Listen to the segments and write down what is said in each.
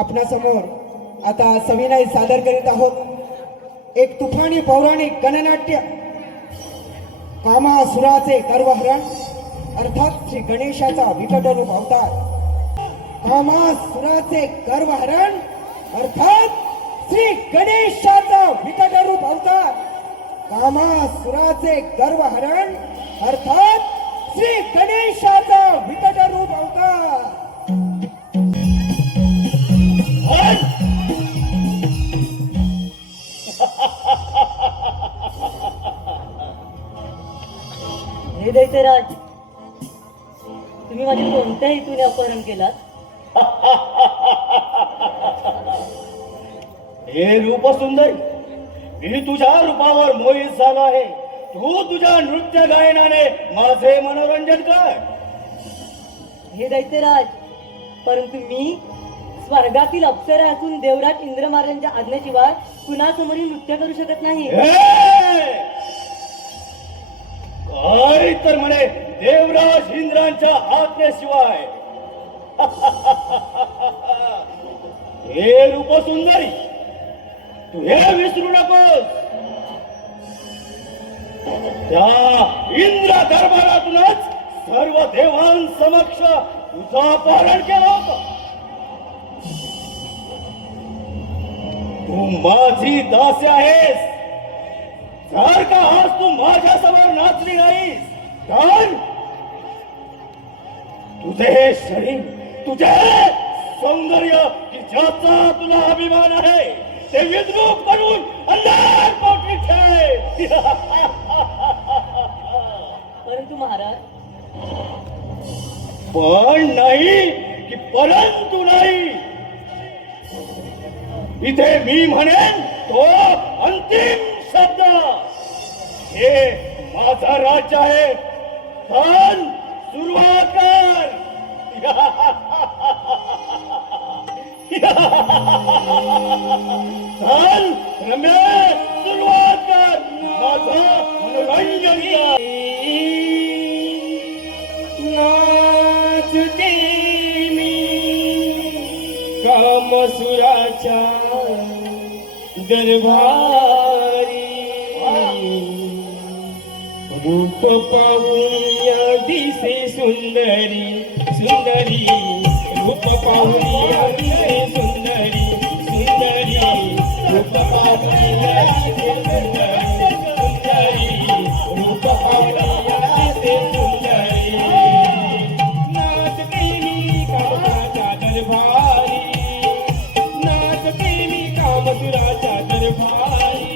आपणासमोर आता सविनय सादर करीत आहोत एक तुफानी पौराणिक गणनाट्य कामासुराचे गर्वहरण अर्थात श्री गणेशाचा विकट रूप अवतार। कामासुराचे गर्वहरण अर्थात श्री गणेशाचा विकट रूप अवतार। कामासुराचे गर्वहरण अर्थात श्री गणेशाचा विकट रूप अवतार। हे दैत्यराज, तुम्ही माझे कोणत्या हेतूने अपहरण केलात? हे रूप सुंदर, मी तुझ्या रूपावर मोहित झालो आहे। तू तुझ्या नृत्य गायनाने माझे मनोरंजन कर। हे दैत्यराज, परंतु मी स्वर्गातील अप्सरा असून देवराज इंद्रमार्यांच्या आज्ञेशिवाय कुणासमोरही नृत्य करू शकत नाही। काय तर म्हणे देवराज इंद्रांच्या आज्ञेशिवाय? हे रूप सुंदरी, तू हे विसरू नकोस, त्या इंद्र दरबारातूनच सर्व देवांसमक्ष तुझं अपहरण केलं होतं। तू माझी दासी आहेस। जर का आज तू माझ्या समोर नाचली नाहीस तर तुझे हे शरीर, तुझे सौंदर्य की ज्याचा तुला अभिमान आहे ते विद्रूप करून अंधार पोटी ठेव। परंतु महाराज, पण नाही की परंतु नाही, इथे मी म्हणेन तो अंतिम शब्द। हे माझा राज्य आहे, पण सुरुवात कर। चल रम्या, सुरुवात कर, माझं मनोरंजन कर। नाचते मी कामसुराच्या दरबारी, रूप पाहुनिया दिसे सुंदरी सुंदरी, रूप पाहुनिया दिसे सुंदरी सुंदरी, रूप पाहुनिया दिसे सुंदरी सुंदरी, रूप पाहुनिया दिसे सुंदरी। नाचते मी कामसुराच्या दरबारी, नाचते मी कामसुराच्या दरबारी,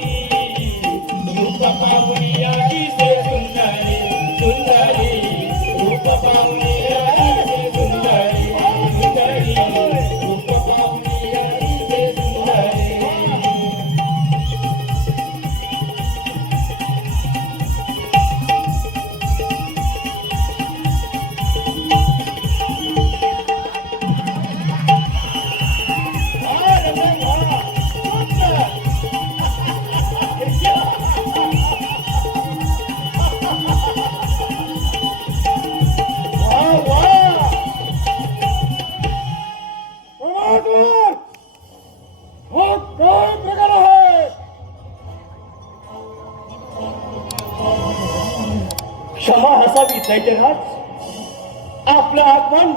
रूप पाहुनिया दिसे सुंदरी सुंदरी, रूप पाहुनिया दिसे सुंदरी सुंदरी, रूप पाहुनिया दिसे सुंदरी। क्षमा असावी दैत्यराज, आपलं आगमन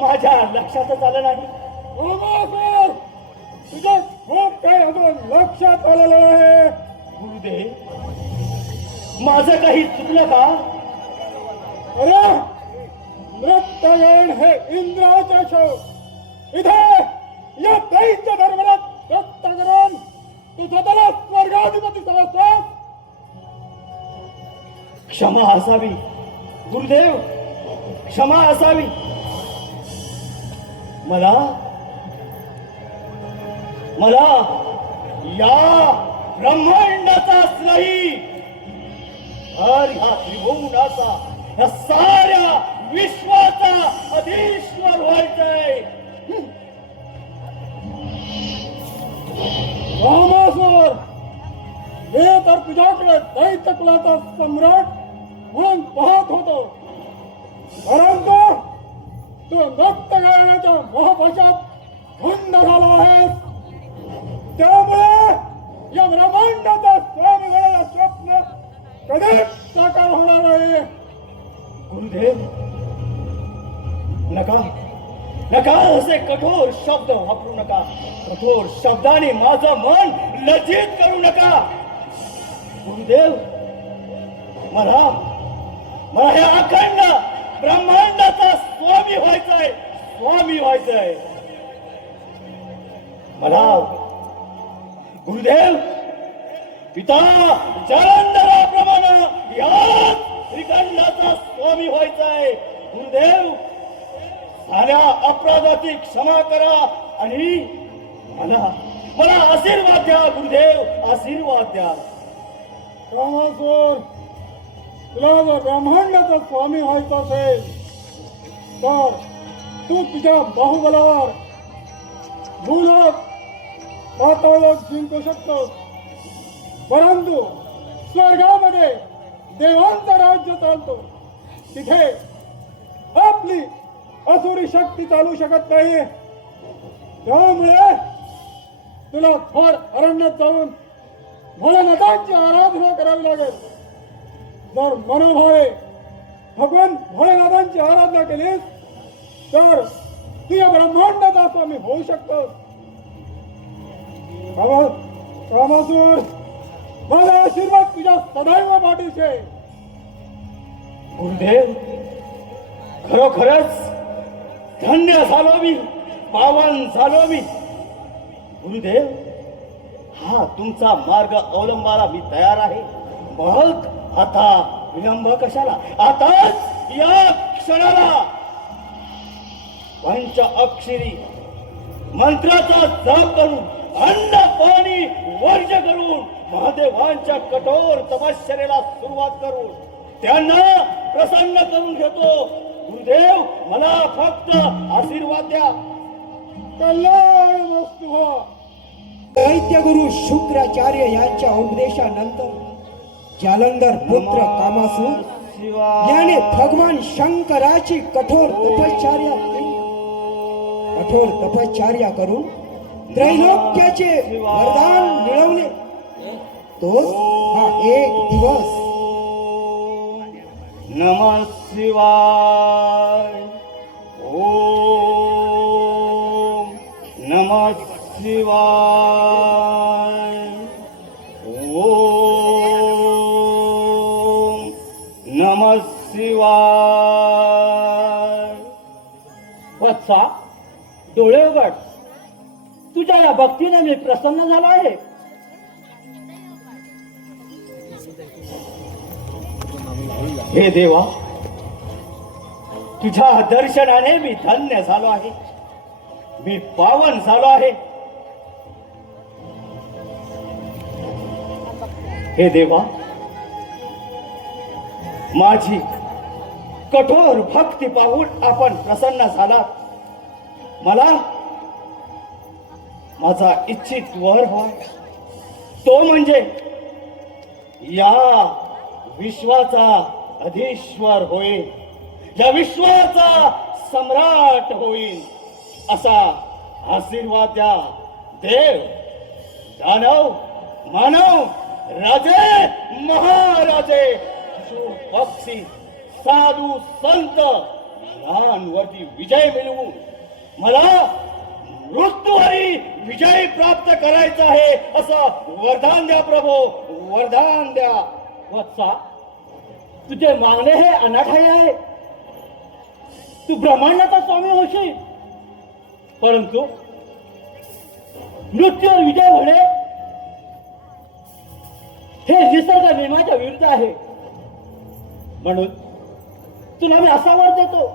माझ्या लक्षातच आलं नाही। तुझं खूप काही अजून लक्षात आलेलं आहे। गुरुदेव, माझं काही चुकलं का? अरे नृत्यगान हे इंद्राचे शो, इथे या दैत्य दरबारात नृत्य करून तू स्वतःला स्वर्गाधिपती समजतोस? क्षमा असावी गुरुदेव, क्षमा असावी। मला मला या ब्रह्मांडाचाच नाही, तर ह्या त्रिभुवनाचा, या साऱ्या विश्वाचा अधीश्वर व्हायचंय। रामासुर, हे तर तुझ्याकडे दैत्य कुलाचा सम्राट म्हणून पाहत होतो, परंतु तो नृत्य गायनाच्या मोहपाशात धुंद झाला नका असे कठोर शब्द वापरू नका. कठोर शब्दाने माझं मन लज्जित करू नका. गुरुदेव, मला मला हे अखंड ब्रह्मांडाचा स्वामी व्हायचंय. स्वामी व्हायचंय मला. गुरुदेव, पिता जालंधराप्रमाणे याच श्रीखंडाचा स्वामी व्हायचंय. गुरुदेव, साऱ्या अपराधाची क्षमा करा आणि मला मला आशीर्वाद द्या. गुरुदेव, आशीर्वाद द्या. कामासुर, तुला जर ब्रह्मांडाचा स्वामी व्हायचा असेल तर तू तुझ्या बाहुबलावर भूलोक पाताळलोक जिंकू शकतोस. परंतु स्वर्गामध्ये देवांचं राज्य चालतो, तिथे आपली असुरी शक्ती चालू शकत नाही. त्यामुळे तुला थोर अरण्यात जाऊन भोलेनाथांची आराधना करावी लागेल. जर मनोभावे भगवान भोलेनाथांची आराधना केलीस तर तू या ब्रह्मांडाचा स्वामी होऊ शकतोस. कामासुर, माझा आशीर्वाद तुझ्या सदैव पाठीशी आहे. गुरुदेव, खरोखरच धन्य झालो मी, पावन झालो मी. गुरुदेव, हा तुमचा मार्ग अवलंबायला मी तयार आहे. मग आता विलंब कशाला? आताच या क्षणाला पंच अक्षरी मंत्राचा जप करून, अन्न पाणी वर्ज करून, महादेवांच्या कठोर तपश्चर्याला सुरुवात करून त्यांना प्रसन्न करून घेतो. गुरुदेव, मला फक्त आशीर्वाद द्या. कल्याण वस्तू व्हा. दैत्यगुरु शुक्राचार्य यांच्या उपदेशानंतर जालंधर पुत्र कामासुर याने भगवान शंकराची कठोर तपश्चर्या केली. कठोर तपश्चर्या करून त्रैलोक्याचे वरदान मिळवले. तोच हा एक दिवस. नमः शिवाय. ओम नमः शिवाय. ओम नमः शिवाय. वत्सा, डोळे उघड. तुझ्या या भक्तीने मी प्रसन्न झालो आहे. हे देवा, तुझ्या दर्शनाने मी धन्य झालो आहे. मी पावन झालो आहे. हे देवा, माझी कठोर भक्ती पाहून आपण प्रसन्न झाला. मला माझा इच्छित वर व्हाय, तो म्हणजे या विश्वाचा अधीश्वर होईल, या विश्वाचा सम्राट होईल, असा आशीर्वाद द्या. देव, दानव, मानव, राजे, महाराजे, पशु, पक्षी, साधू, संत यांवरती विजय मिळवून मला मृत्यूवरी विजय प्राप्त करायचा आहे, असं वरदान द्या प्रभू, वरदान द्या. वत्सा, तुझे मागणे हे अनाठाई आहे. तू ब्रह्मांडाचा स्वामी होशील, परंतु मृत्यूवर विजय होणे हे निसर्ग नियमाच्या विरुद्ध आहे. म्हणून तुला मी असा वर देतो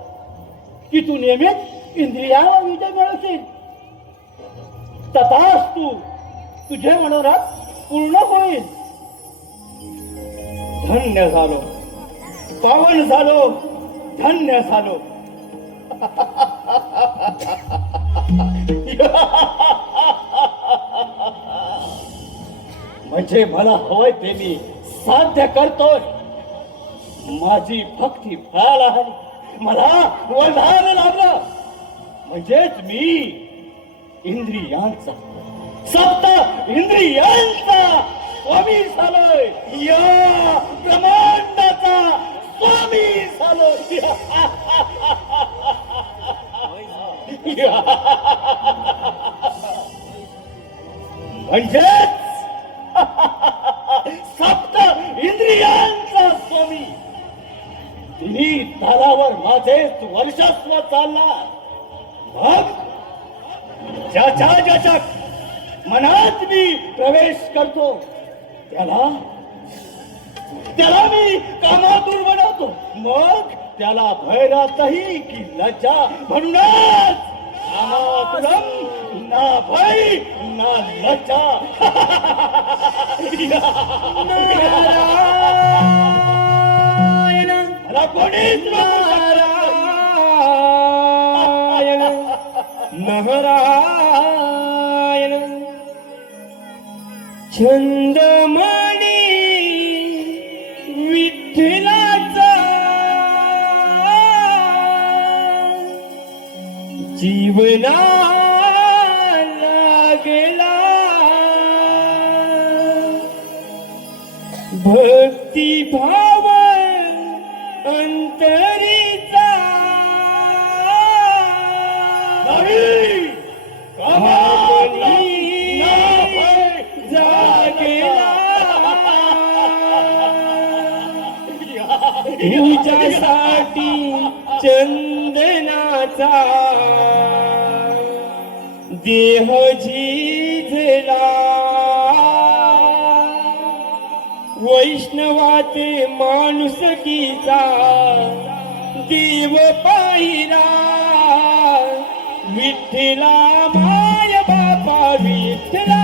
की तू नेहमीच इंद्रियावर विजय मिळवशील. तथास्तु, तुझे मनोरथ पूर्ण होईल. धन्य झालो, पावन झालो, धन्य झालो. म्हणजे मला हवंय ते मी साध्य करतोय. माझी भक्ती फळाला आली, मला वरदान लागलं. म्हणजेच मी इंद्रियांचा, सप्त इंद्रियांचा स्वामी झालोय, या ब्रह्मांडाचा स्वामी झालोय. म्हणजेच सप्त इंद्रियांचा स्वामी तिन्ही तालावर माझेच वर्चस्व चालणार. मग ज्याच्या मनात मी प्रवेश करतो त्याला मी कामातूर बनवतो. मग त्याला भय राहतही की लज्जा. म्हणूनच कामातुरम ना भय ना लज्जा. मला कोणीच नारायण नारायण छंदमणी विठ्ठलाचा जीवना लागला भक्ती भाव अंतरीचा नाही. तुझ्यासाठी चंदनाचा देह झिजला वैष्णवाचे माणुसकीचा देव पाहिला विठ्ठला माय बापा विठ्ठला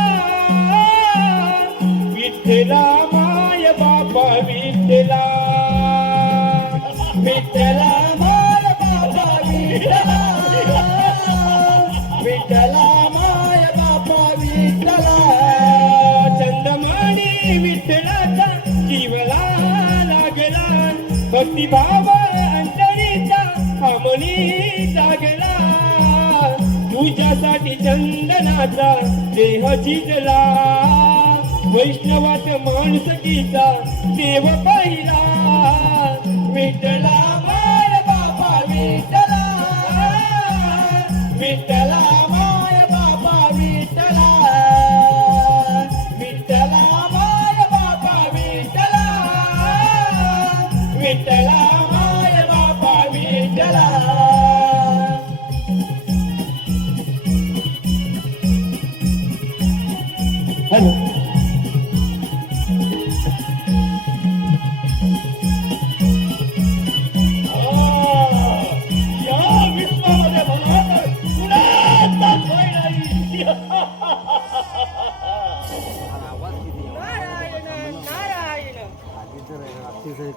विठ्ठला माय बापा विठ्ठला विठ्ठला माय बापा विठ्ठला विठ्ठला माय बापा विठ्ठला चंदमणी विठ्ठलाचा जीवला लागला भक्तिभाव अंतरीचा हमनी जागला तुझ्यासाठी चंदनाचा देह झिजला वैष्णवात माणुसकीचा देव पाहिला विठ्ठला माय बापा विठ्ठला विठ्ठला माय बापा विठ्ठला विठ्ठला माय बापा विठ्ठला विठ्ठला माय बापा विठ्ठला हॅलो या विश्वामध्ये मला तर कुणाचाच भय नाही.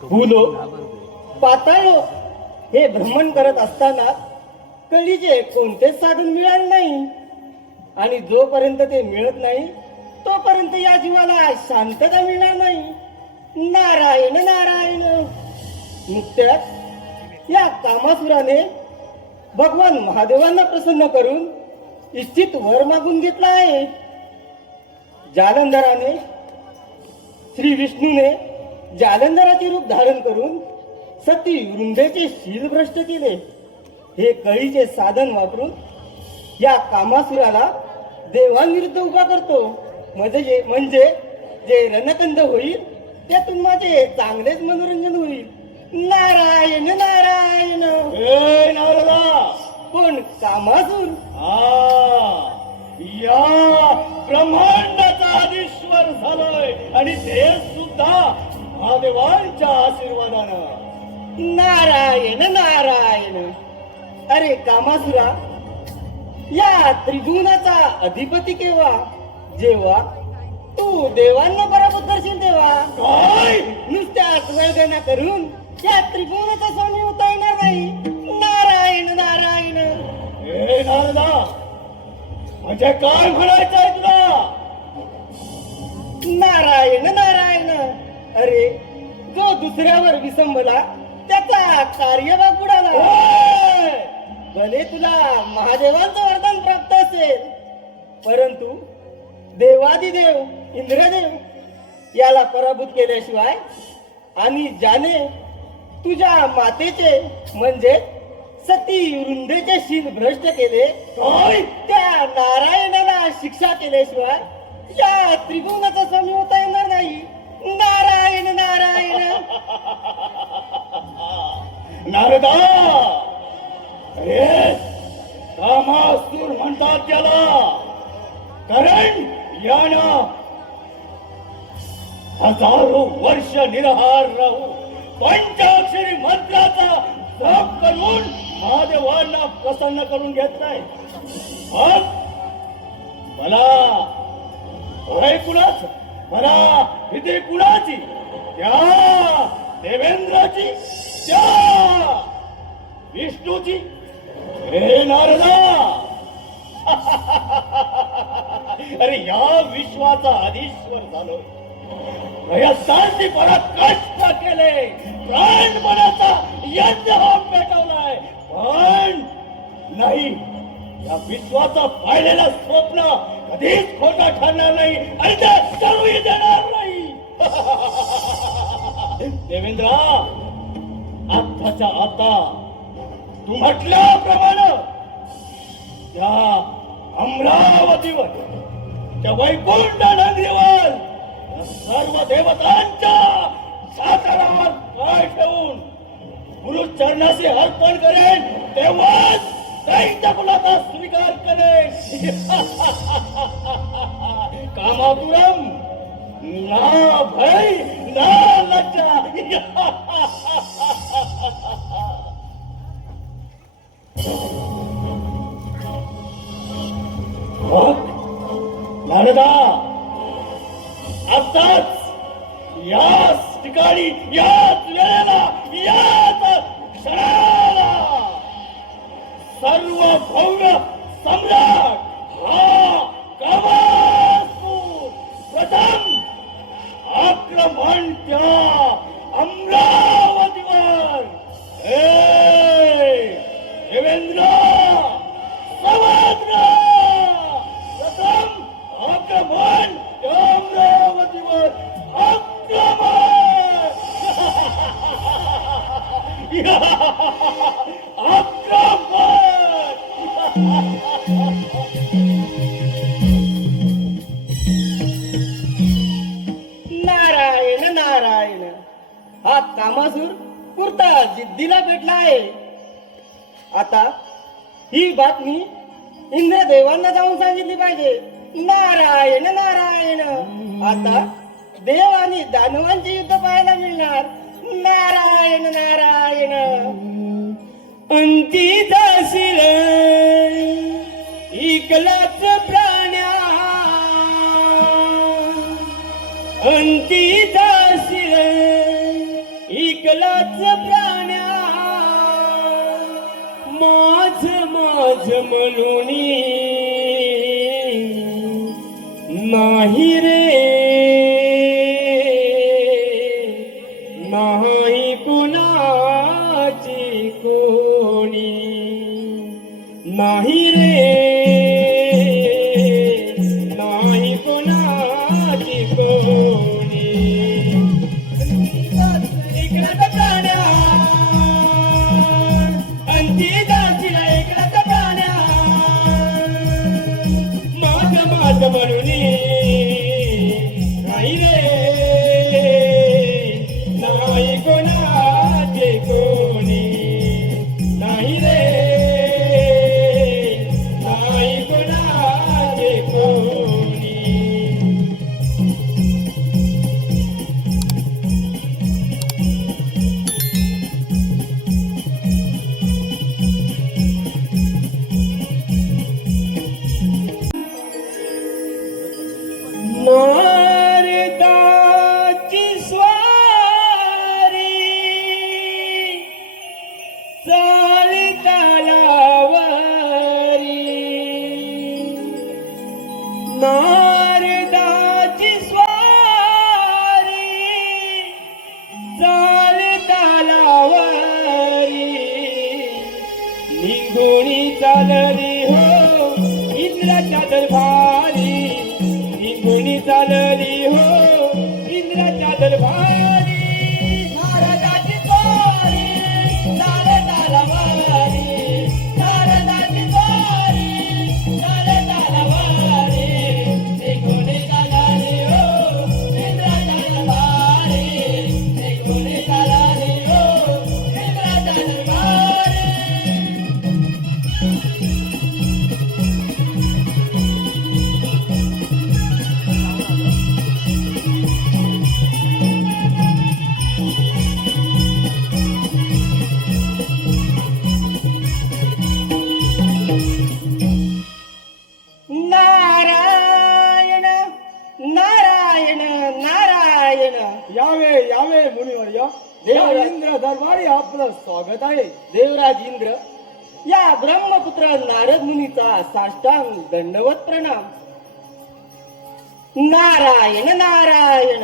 भूलो पाताळो हे भ्रमण करत असताना कळीचे कोणतेच साधन मिळाले नाही आणि जोपर्यंत ते मिळत नाही तोपर्यंत या जीवाला शांतता मिळणार नाही. नारायण नारायण. नुकत्याच या कामासुराने भगवान महादेवांना प्रसन्न करून इच्छित वर मागून घेतला आहे. जालंधराने श्री विष्णूने जालंधराचे रूप धारण करून सती वृंदेचे शील भ्रष्ट केले. हे कळीचे साधन वापरून या कामासुराला देवांविरुद्ध उभा करतो. म्हणजे जे रणकंद होईल त्यातून माझे चांगलेच मनोरंजन होईल. नारायण नारायण. ए नारदा, पण कामासुर या ब्रह्मांडाचा आधीश्वर झालोय आणि ते सुद्धा महादेवांच्या आशीर्वादानं. नारायण नारायण. अरे कामासुरा, या त्रिगुणाचा अधिपती केव्हा? जेव्हा तू देवांना पराभूत करशील तेव्हा. काय? नुसत्याच वेळगणा करून या त्रिगुणाचा स्वामी होता येणार नाही. नारायण नारायण. ए नारदा, म्हणजे काय म्हणायचं आहे तुला? नारायण नारायण. अरे जो दुसऱ्यावर विसंबला त्याचा कार्यभाग बुडाला. ओय! भले तुला महादेवांचं वरदान प्राप्त असेल, परंतु देवादिदेव इंद्रदेव याला पराभूत केल्याशिवाय आणि ज्याने तुझ्या मातेचे म्हणजे सती वृंदेचे शील भ्रष्ट केले, काय त्या नारायणाला शिक्षा केल्याशिवाय या त्रिभुवनाचा स्वामी होता येणार नाही. नारायण नारायण. नारदा, अरे कामासूर म्हणतात त्याला, कारण यानं हजारो वर्ष निराहार राहू पंचाक्षरी मंत्राचा जप करून महादेवांना प्रसन्न करून घेतलाय. मग मला होय कुणाच, मला भीती कुणाची? त्या देवेंद्राची, त्या विष्णूची? हे नारदा, अरे या विश्वाचा अधीश्वर झालो, प्रयत्नांनी मला कष्ट केले, प्राणपणाचा यज्ञ पेटवलाय, पण नाही, या विश्वाचं पाहिलेलं स्वप्न कधीच खोटा ठरणार नाही आणि ते करूही देणार नाही. देवेंद्रा, आत्ताच्या आता तू म्हटल्याप्रमाणे त्या अमरावतीवर, त्या वैकुंठ नगरीवर या सर्व देवतांच्या सातारावर पाय ठेवून गुरु चरणाशी अर्पण करेन, तेव्हाच दैत्य कुलाचा स्वीकार करेन. कामातुरम ना भय ना लज्जा. नारदा, आताच याच ठिकाणी, याच वेळेला, याच क्षणाला सर्व भव्य सम्राट हा कामासूर प्रथम आक्रमण त्या अमरावतीवर. देवेंद्र, समग्र प्रथम आक्रमण त्या अमरावतीवर, आक्रमण. नारायण नारायण. हा कामासूर पुरता जिद्दीला पेटला आहे. आता ही बातमी इंद्रदेवांना जाऊन सांगितली पाहिजे. नारायण नारायण. आता देव आणि दानवांचे युद्ध पाहायला मिळणार. नारायण नारायण. अंती जाशील इकलाच प्राण्या, अंती जाशील इकलाच प्राण्या, माझ माझ म्हणून नाही रे, नाही कुणाची कोणी, नाही रे, नाही कुणाची कोणी. इकडं प्राण्या, अंती जाशील इकडं प्राण्या, माझ माझ म्हणून नाही रे, नाही कोणाचे कोणी, नाही रे, नाही कोणाचे कोणी. नारदाची स्वारी चालतालावरी, नारदाची स्वारी चालतालावरी, निघूनी चालली हो इंद्राच्या दरबारी, निघूनी चालली हो इंद्राच्या दरबारी, नारदाची स्वारी चालतालावरी, आहे मुनिवर्य. देवराज. इंद्र दरबारी आपलं स्वागत आहे. देवराज इंद्र, या ब्रह्मपुत्र नारद मुनीचा साष्टांग दंडवत प्रणाम. नारायण नारायण.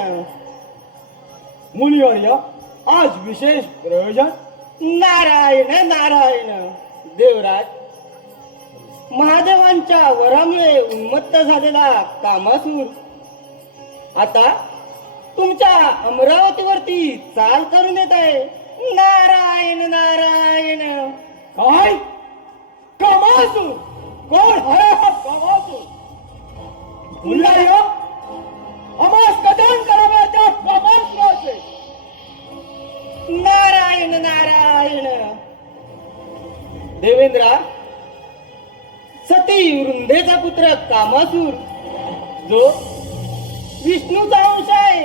मुनिवर्य, आज विशेष प्रयोजन. नारायण नारायण. देवराज, महादेवांच्या वरामुळे उन्मत्त झालेला कामासूर आता तुमच्या अमरावतीवरती चाल करून येत आहे. नारायण नारायण. काय कामासूर? कोण आहे हा कामासूर? मुनिवर्य, आम्हास कथन करावे त्या कामासुराचे. नारायण नारायण. देवेंद्रा, सती वृंदेचा पुत्र कामासूर जो विष्णूचा अंश आहे.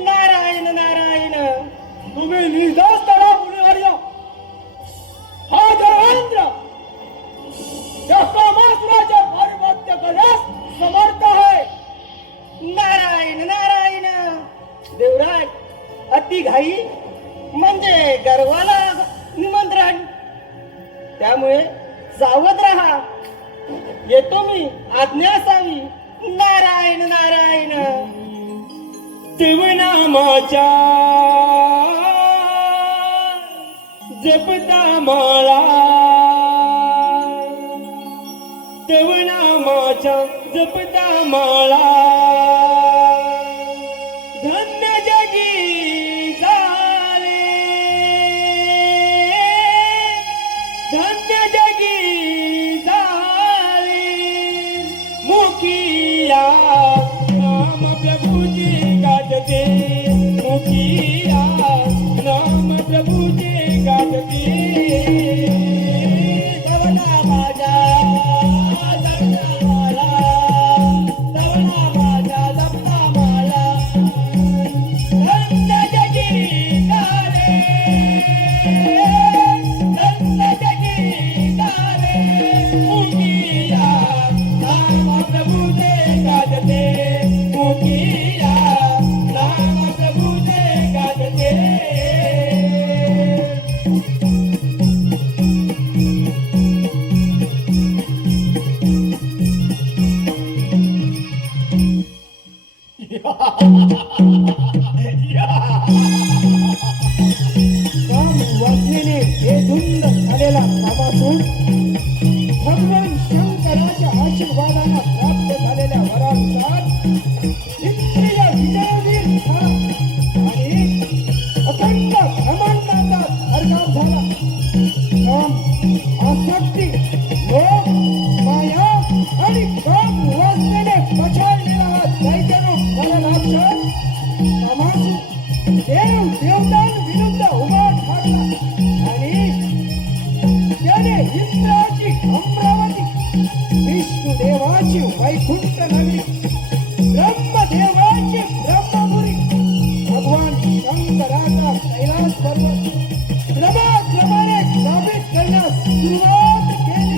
नारायण नारायण. तुम्ही निर्धास्त करा मुनिवर्य. हा देवेंद्र त्या कामासुराचे पारिपत्य करण्यास समर्थ आहे. नारायण नारायण. देवराज, अति घाई म्हणजे गर्वाला निमंत्रण. त्यामुळे सावध राहा. येतो मी, आज्ञा असावी. नारायण नारायण. शिवनामाच्या जपता माळा, शिवनामाच्या जपता माळा, धन्य जगी झाले, धन्य जगी झाले, मुखिया नाम प्रभुजी गाजते, मुखिया नाम प्रभुजी गाजते. सवना माझा जपता माला, सवना माझा जपता माला, धन्य जगी झाले, धन्य जगी झाले, मुखिया नाम प्रभुजी गाजते, मुखिया नाम प्रभुजी गाजते. काम वासनेने हे धुंद झालेला कामासूर भगवान शंकराच्या आशीर्वादाने प्राप्त झालेल्या वरानुसार इंद्रिय विजयोधीर झाला आणि अखंड ब्रह्मांडाचा अर्धाव झाला. काम, आसक्ती, लोभ, माया आणि काम वासनेने पछाडलेला हा दैत्यनो झाला नाश. कामासूर देव देवतां विरुद्ध उभा ठाकला आणि त्याने इंद्राची अमरावती, विष्णुदेवाची वैकुंठ नगरी, ब्रह्मदेवाची ब्रह्मपुरी, भगवान शंकराचा कैलास पर्वत क्रमाक्रमाने स्थापित करण्यास सुरुवात केली.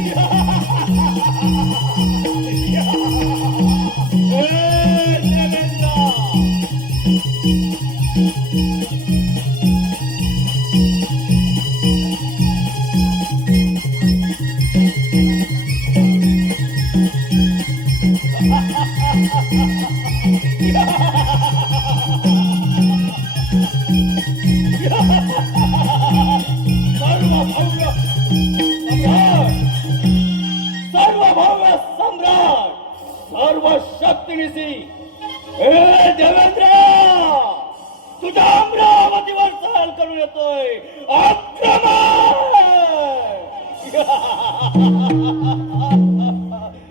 सर्वभव्य सम्राट, सर्व शक्तिनिसी, हे देवेंद्र, तुझ्या अमरावतीवर चाल करून येतोय. आक्रमण!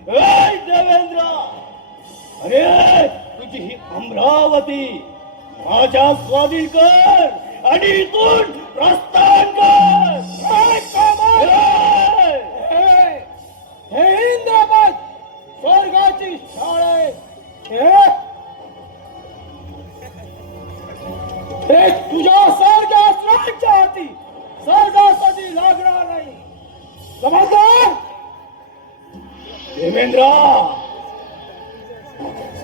हे देवेंद्र, अरे तुझी ही अमरावती माझ्या स्वाधीन कर आणि इथून प्रस्थान कर. काय कामासूर? हे इंद्रपद स्वर्गाची शाळा आहे. हे तुझ्या सारख्या अस्त्रांच्या हाती स्वर्गासाठी लागणार नाही. समजलं? देवेंद्र,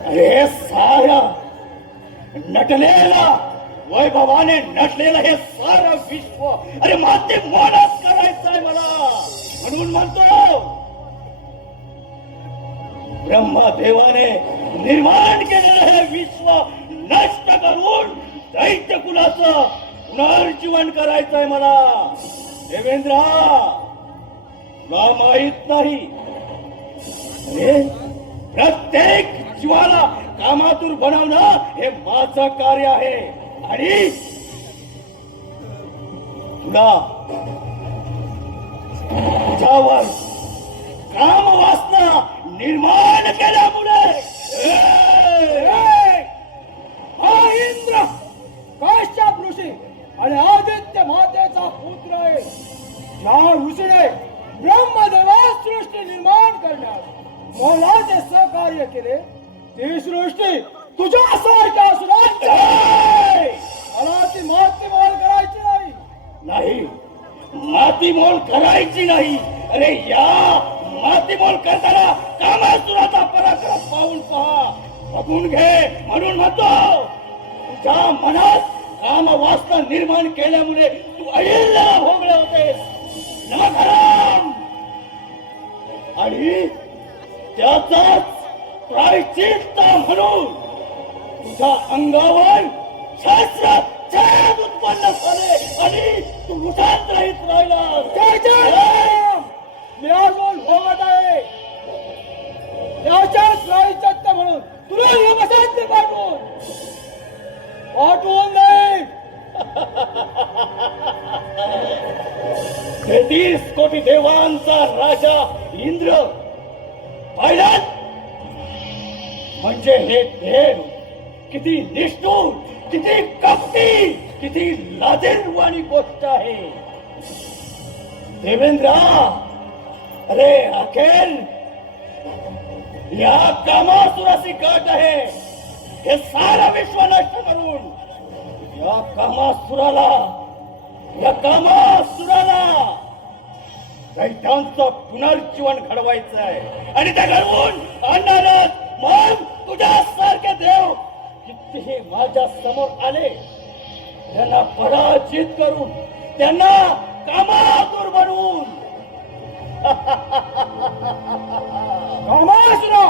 अरे साऱ्या नटलेला वैभवाने नटलेलं हे सारं विश्व अरे माती मोडच करायचंय मला. म्हणून म्हणतो ना, ब्रह्मदेवाने निर्माण केलेलं हे विश्व नष्ट करून दैत्य कुलाचं पुनर्जीवन करायचंय मला. देवेंद्रा, तुला माहित नाही, अरे प्रत्येक जीवाला कामातूर बनवणं हे माझं कार्य आहे. आणि तुला तुझ्यावर काम वासना निर्माण केल्यामुळे हा इंद्र काश्यप ऋषी आणि आदित्य मातेचा पुत्र आहे. या ऋषीने ब्रह्मदेवास सृष्टी निर्माण करण्यास मला जे सहकार्य केले ती सृष्टी तुझ्यासारख्या असुरांच्या मला ती मातीमोल करायची नाही. नाही, मातीमोल करायची नाही. अरे या मातीमोल करताना कामासुराचा पराक्रम पाहून पहा, बघून घे. म्हणून म्हणतो, तुझ्या मनात काम वासना निर्माण केल्यामुळे तू अहिल्याला भोगले होतेस नमस्काराम. आणि त्याचाच प्रायश्चित्त म्हणून तुझ्या अंगावर शास्त्र छेद उत्पन्न झाले आणि तू मुठात राहीत राहिला. मी अजून भोगत आहे. त्याच्याच प्रायश्चित्त म्हणून तुला यमसाध्य पाठवून नाही. 33 कोटी देवांचा राजा इंद्र पाहिलात, म्हणजे हे देव किती निष्ठुर, किती कपटी, किती लाजिरवाणी गोष्ट आहे. देवेंद्रा, अरे अखेर या कामासुराची गाठ आहे. हे सारं विश्व नष्ट करून या कामासुराला दैत्यांचं पुनर्जीवन घडवायचं आहे. आणि ते घडवून आणणारच मग तुझ्यासारखे देव कितीही माझ्या समोर आले त्यांना पराजित करून, त्यांना कामातूर बनवून कामासुरा,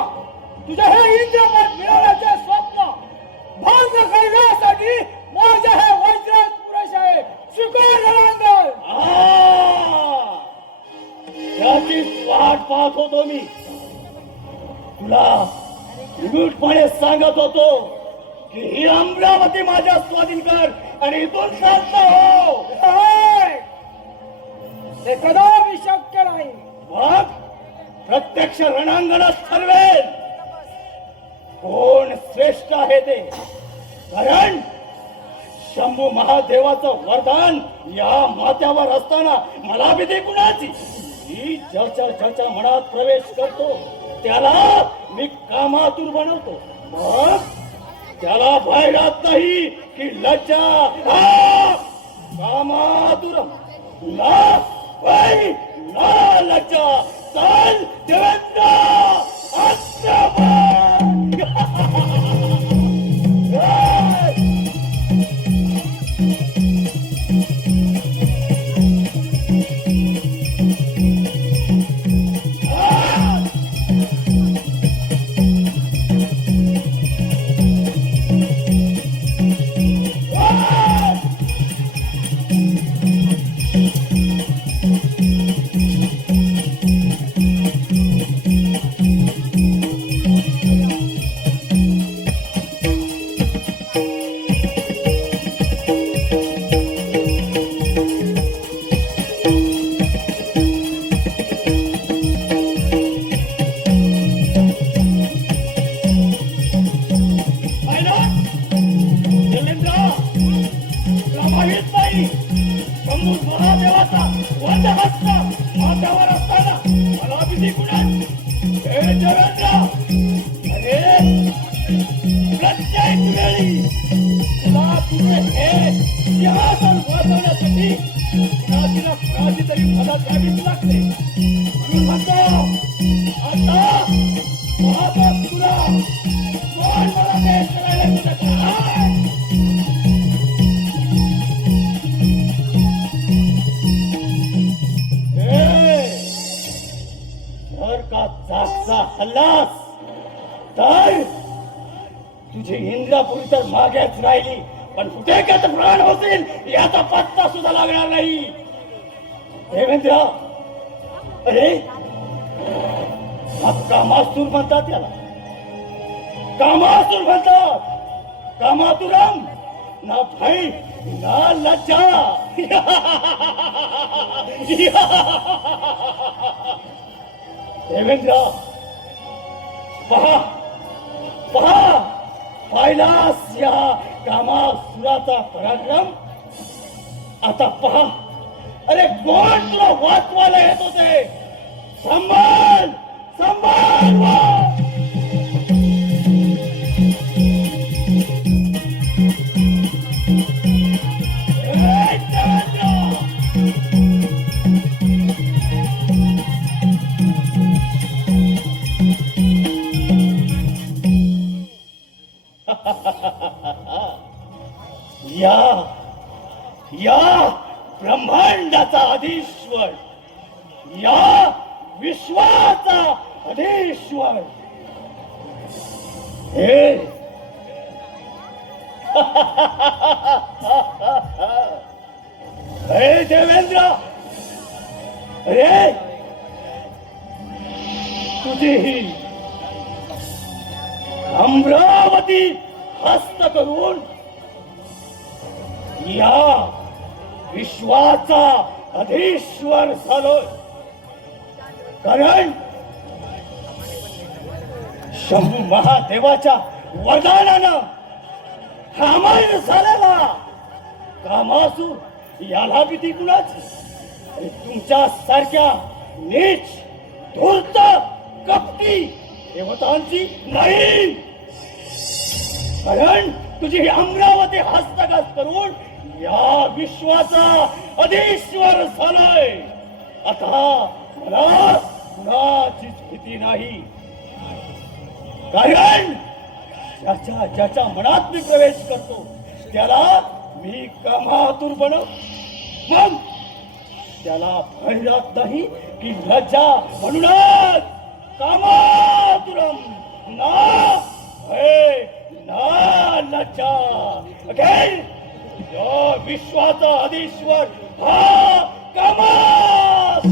तुझे हे इंद्रपद मिळवण्याचे स्वप्न भंग करण्यासाठी माझ्या हे वज्रात पुरुष आहे. स्वीकार रणांगण. त्याचीच वाट पाहत होतो मी. तुला निगूढपणे सांगत होतो की ही अमरावती माझ्या स्वाधीन कर आणि इथून शांत हो. ते कदापि शक्य नाही. मग प्रत्यक्ष रणांगणात ठरवेल कोण श्रेष्ठ आहे ते. कारण शंभू महादेवाचं वरदान या माथ्यावर असताना मला भीती कुणाची. मी ज्याच्या मनात प्रवेश करतो त्याला मी कामातूर बनवतो. मग त्याला भय राहत नाही की लज्जा. कामातुर ना भय ना लज्जा. चल देवेंद्र, काहीतरी मला द्यावीच लागते. म्हणून म्हणतो आता माझा तुला कोण मला ते करायला तुझी इंद्रापुरी तर मागेच राहिली, पण कुठे का प्राण होतील याचा पत्ता सुद्धा लागणार नाही. देवेंद्र, अरे हा कामासूर म्हणतात याला, कामासूर म्हणतात. कामातुरम, ना भय ना लज्जा. देवेंद्र, पहा पहा, पाहिलास या कामासुराचा पराक्रम. आता पहा, अरे कोण तुला वाचवायला येत होते. संभाळ संभाळ. या या ब्रह्मांडाचा अधीश्वर, या विश्वाचा अधीश्वर हे हे देवेंद्र, अरे तुझी ही अमरावती हस्त करून या विश्वाचा अधीश्वर झालोय. कारण शंभू महादेवाच्या वरदानानं कामाय झालेला कामासूर याला भीती कुणाची. आणि तुमच्या सारख्या नीच धूर्त कपटी देवतांची नाही. कारण तुझी अमरावती हस्तगत करून या विश्वाचा अधीश्वर झालाय. आता मला कुणाचीच भीती नाही. कारण ज्याच्या ज्याच्या मनात मी प्रवेश करतो त्याला मी कामातुर बनव. मग त्याला भय राहत नाही की लज्जा. म्हणूनच कामातुरम ना भय ना लज्जा. अगेन या विश्वाचा अधीश्वर हा कामातुर.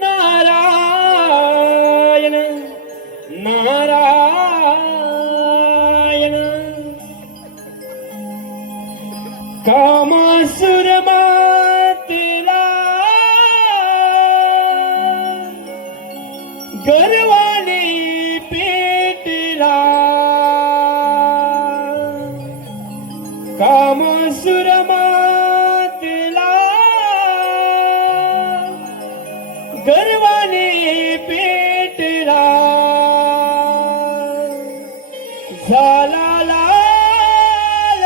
नारायण नारायण कामासुर मातेला गर्वाने पेटला. कामासुर मातेला गर्वाने पेटला. झाला लाल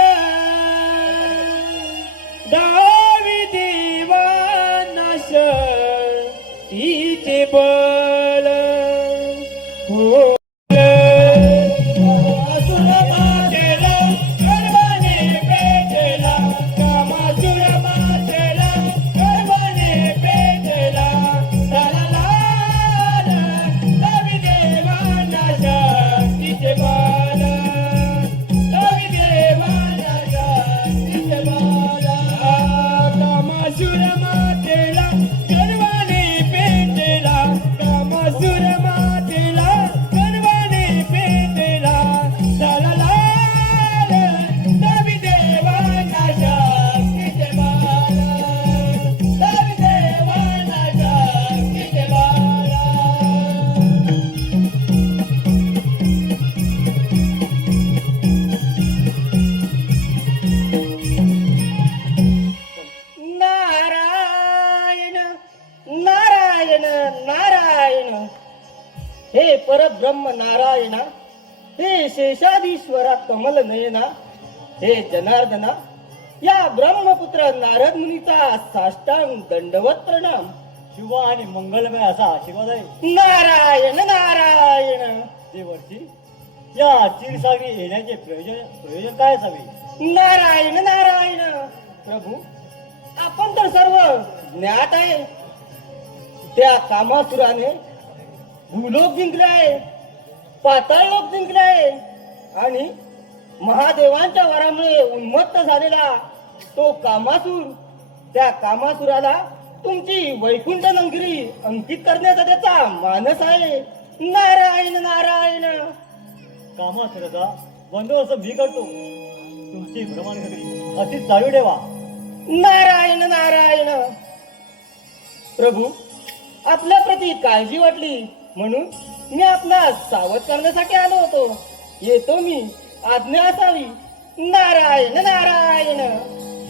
दावी देवा नाश तिचे बळ हो. हे परब्रह्म नारायणा, हे शेषाधीश्वरा कमल नयना, हे जनार्दना, या ब्रह्मपुत्र नारद मुनीचा साष्टांग दंडवत प्रणाम. शुभ आणि मंगलमय असा आशीर्वाद आहे. नारायण नारायण. देवर्षी, या क्षीरसागरी येण्याचे प्रयोजन काय असावे. नारायण नारायण. प्रभू, आपण तर सर्व ज्ञात आहे. त्या कामासुराने भूलोक जिंकले आहे, पाताळ लोक जिंकले आहे आणि महादेवांच्या वरामुळे उन्मत्त झालेला तो कामासूर, त्या कामासुराला तुमची वैकुंठ नगरी अंकित करण्याचा त्याचा मानस आहे. नारायण नारायण. कामासुराचा बंदोबस्त मी करतो. तुमची भ्रमणगती अशी चालू ठेवा. नारायण नारायण. प्रभू, आपल्या प्रती काळजी वाटली म्हणून मी आपणास सावध करण्यासाठी आलो होतो. येतो मी, आज्ञा असावी. नारायण नारायण.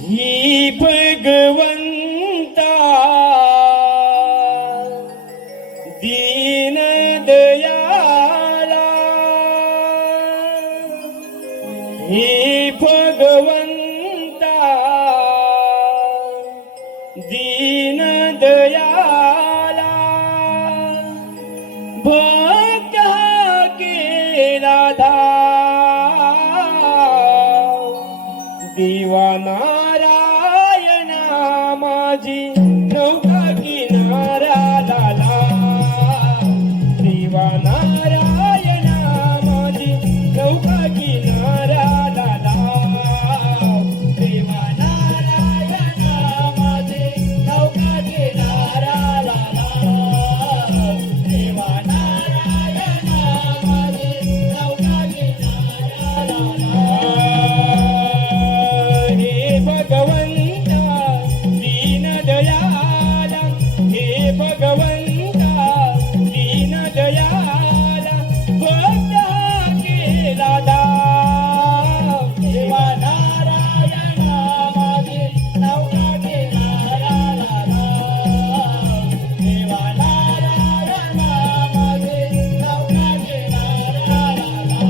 ही भगवंता दीन दयाला, ही भगवंता दीन दयाला, भक्त हा केला देवा नारायणा माझी नौका किनारा लाला, देवा नारायणा माझी नौका किनारा लाला, देवा नारायणा माझी नौका किनारा लाला, देवा नारायणा माझी नौका किनारा लाला. हे भगवंता दीन दयाला, हे भगवंता दीन दयाला, भक्त हा केला दाव, देवा नारायणा माझी नौका किनारा लाला, देवा नारायणा माझी नौका किनारा लाला.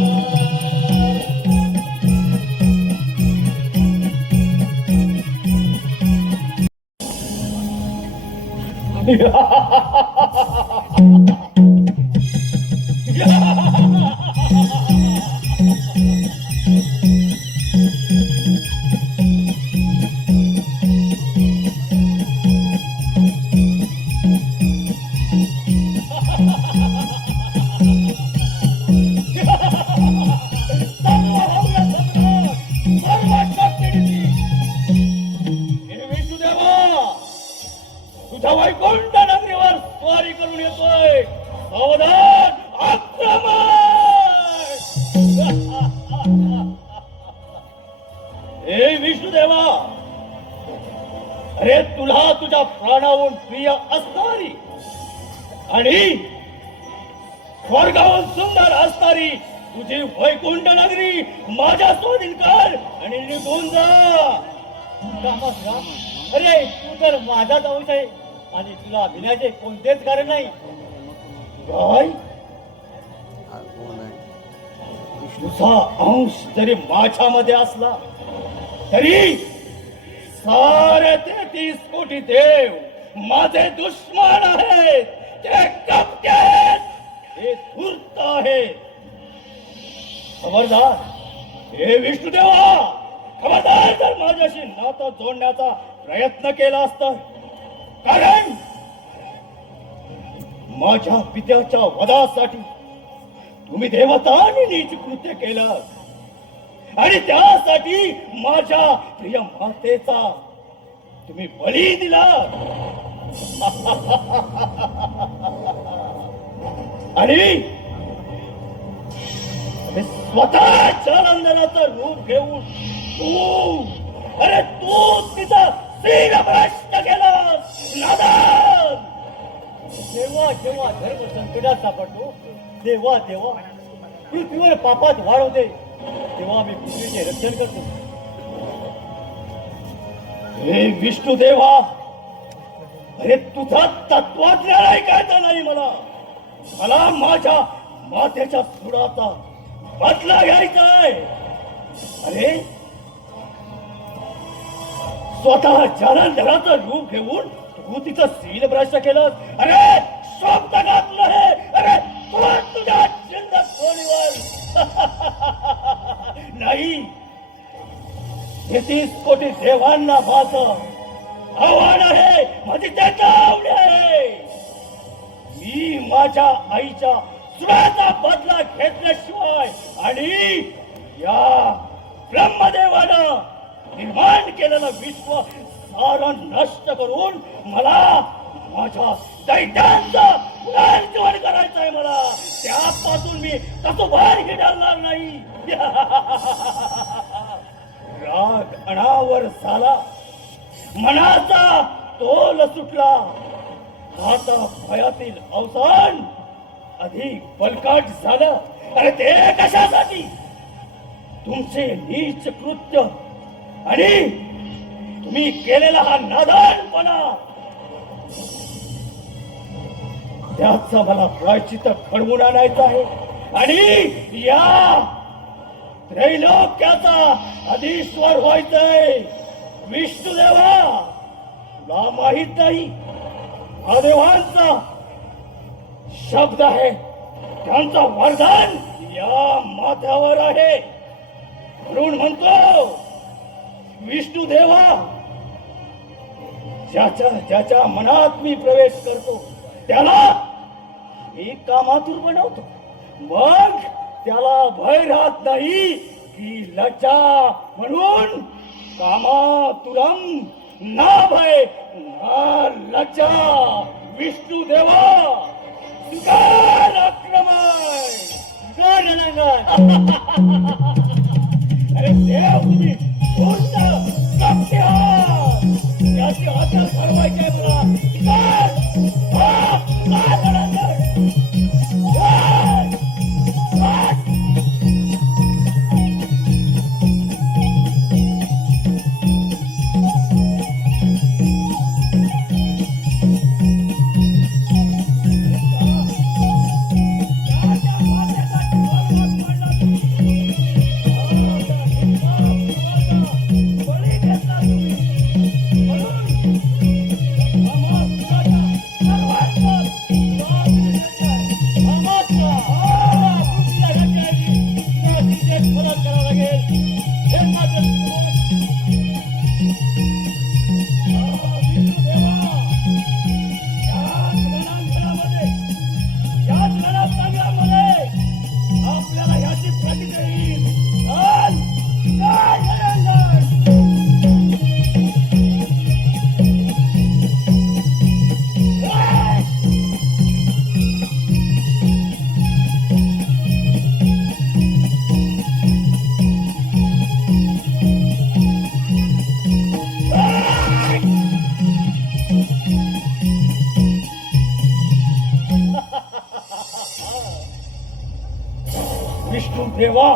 तुझ्या वैकुंठ नगरीवर स्वारी करून येतोय. सावधान, आक्रमण. हे विष्णुदेवा, अरे तुला तुझ्या प्राणाहून प्रिय असणारी आणि स्वर्गाहून सुंदर असणारी तुझी वैकुंठ नगरी माझ्या स्वाधीन कर आणि निघून जा. कामासुरा, अरे तू तर माझाच अंश आहे आणि तुला भिण्याचे कोणतेच कारण नाही. काय? तुझा अंश जरी माझ्यामध्ये असला तरी सारे 33 कोटी देव माझे दुश्मन आहेत. ते कपटे आहेत, हे धूर्त आहेत. खबरदार हे विष्णुदेवा, खबरदार जर माझ्याशी नातं जोडण्याचा प्रयत्न केला असता, कारण माझ्या पित्याच्या वधासाठी तुम्ही देवता आणि नीच कृत्य केलं आणि त्यासाठी माझ्या प्रिय मातेचा तुम्ही बळी दिला. आणि स्वतःच्या नंदनाचं रूप घेऊन तू तिचा सीन भ्रष्ट केलास. नादान. जेव्हा जेव्हा धर्म संकटात सापडतो तेव्हा तेव्हा पृथ्वीवर पापात वाढ होते, तेव्हा मी पृथ्वीचे रक्षण करतो. हे विष्णुदेवा, अरे तुझा तत्वज्ञान ऐकायचा नाही मला. मला माझ्या मातेच्या सुडाचा बदला घ्यायचा आहे. अरे स्वतः जनांधराचं रूप घेऊन तू तिचं सील भ्रष्ट केलं. अरे शब्द घातलं हे. अरे तुझ्या जिंद कोणीवर नाही तेहतीस कोटी देवांना माझं आव्हान आहे, माझी चेतावणी आहे. मी माझ्या आईच्या सुराचा बदला घेतल्याशिवाय आणि या ब्रह्मदेवानं निर्माण केलेलं विश्व सारं नष्ट करून मला माझ्या दैत्यांचं पुनर्जीवन करायचं आहे. मला त्यापासून मी कसं बाहेर हिडणार नाही. राग अनावर झाला, मनाचा तोल सुटला. आता भयातील अवसान अधिक बलकाट झालं. अरे ते कशासाठी? तुमचे नीच कृत्य आणि तुम्ही केलेला हा नादानपणा, त्याचा मला प्रायश्चित्त घडवून आणायचं आहे. आणि या त्रैलोक्याचा अधीश्वर व्हायचंय. विष्णुदेवा, तुला माहित नाही, महादेवांचा शब्द आहे, त्यांचा वरदान या माथ्यावर आहे. म्हणून म्हणतो, विष्णुदेवा, ज्याच्या मनात मी प्रवेश करतो त्याला मी कामातूर बनवतो. मग त्याला भय राहत नाही की लज्जा. म्हणून कामातुरम ना भय ना लज्जा. विष्णुदेवा, स्वीकार आक्रमण, स्वीकार रणंगण. अरे देव, तुम्ही पूर्ण शक्ती आहात. याची हत्या ठरवायची आहे मला. स्वीकार, स्वीकार रणंगण. आपल्याला याची प्रतिक्रिया येईल. विष्णू देवा,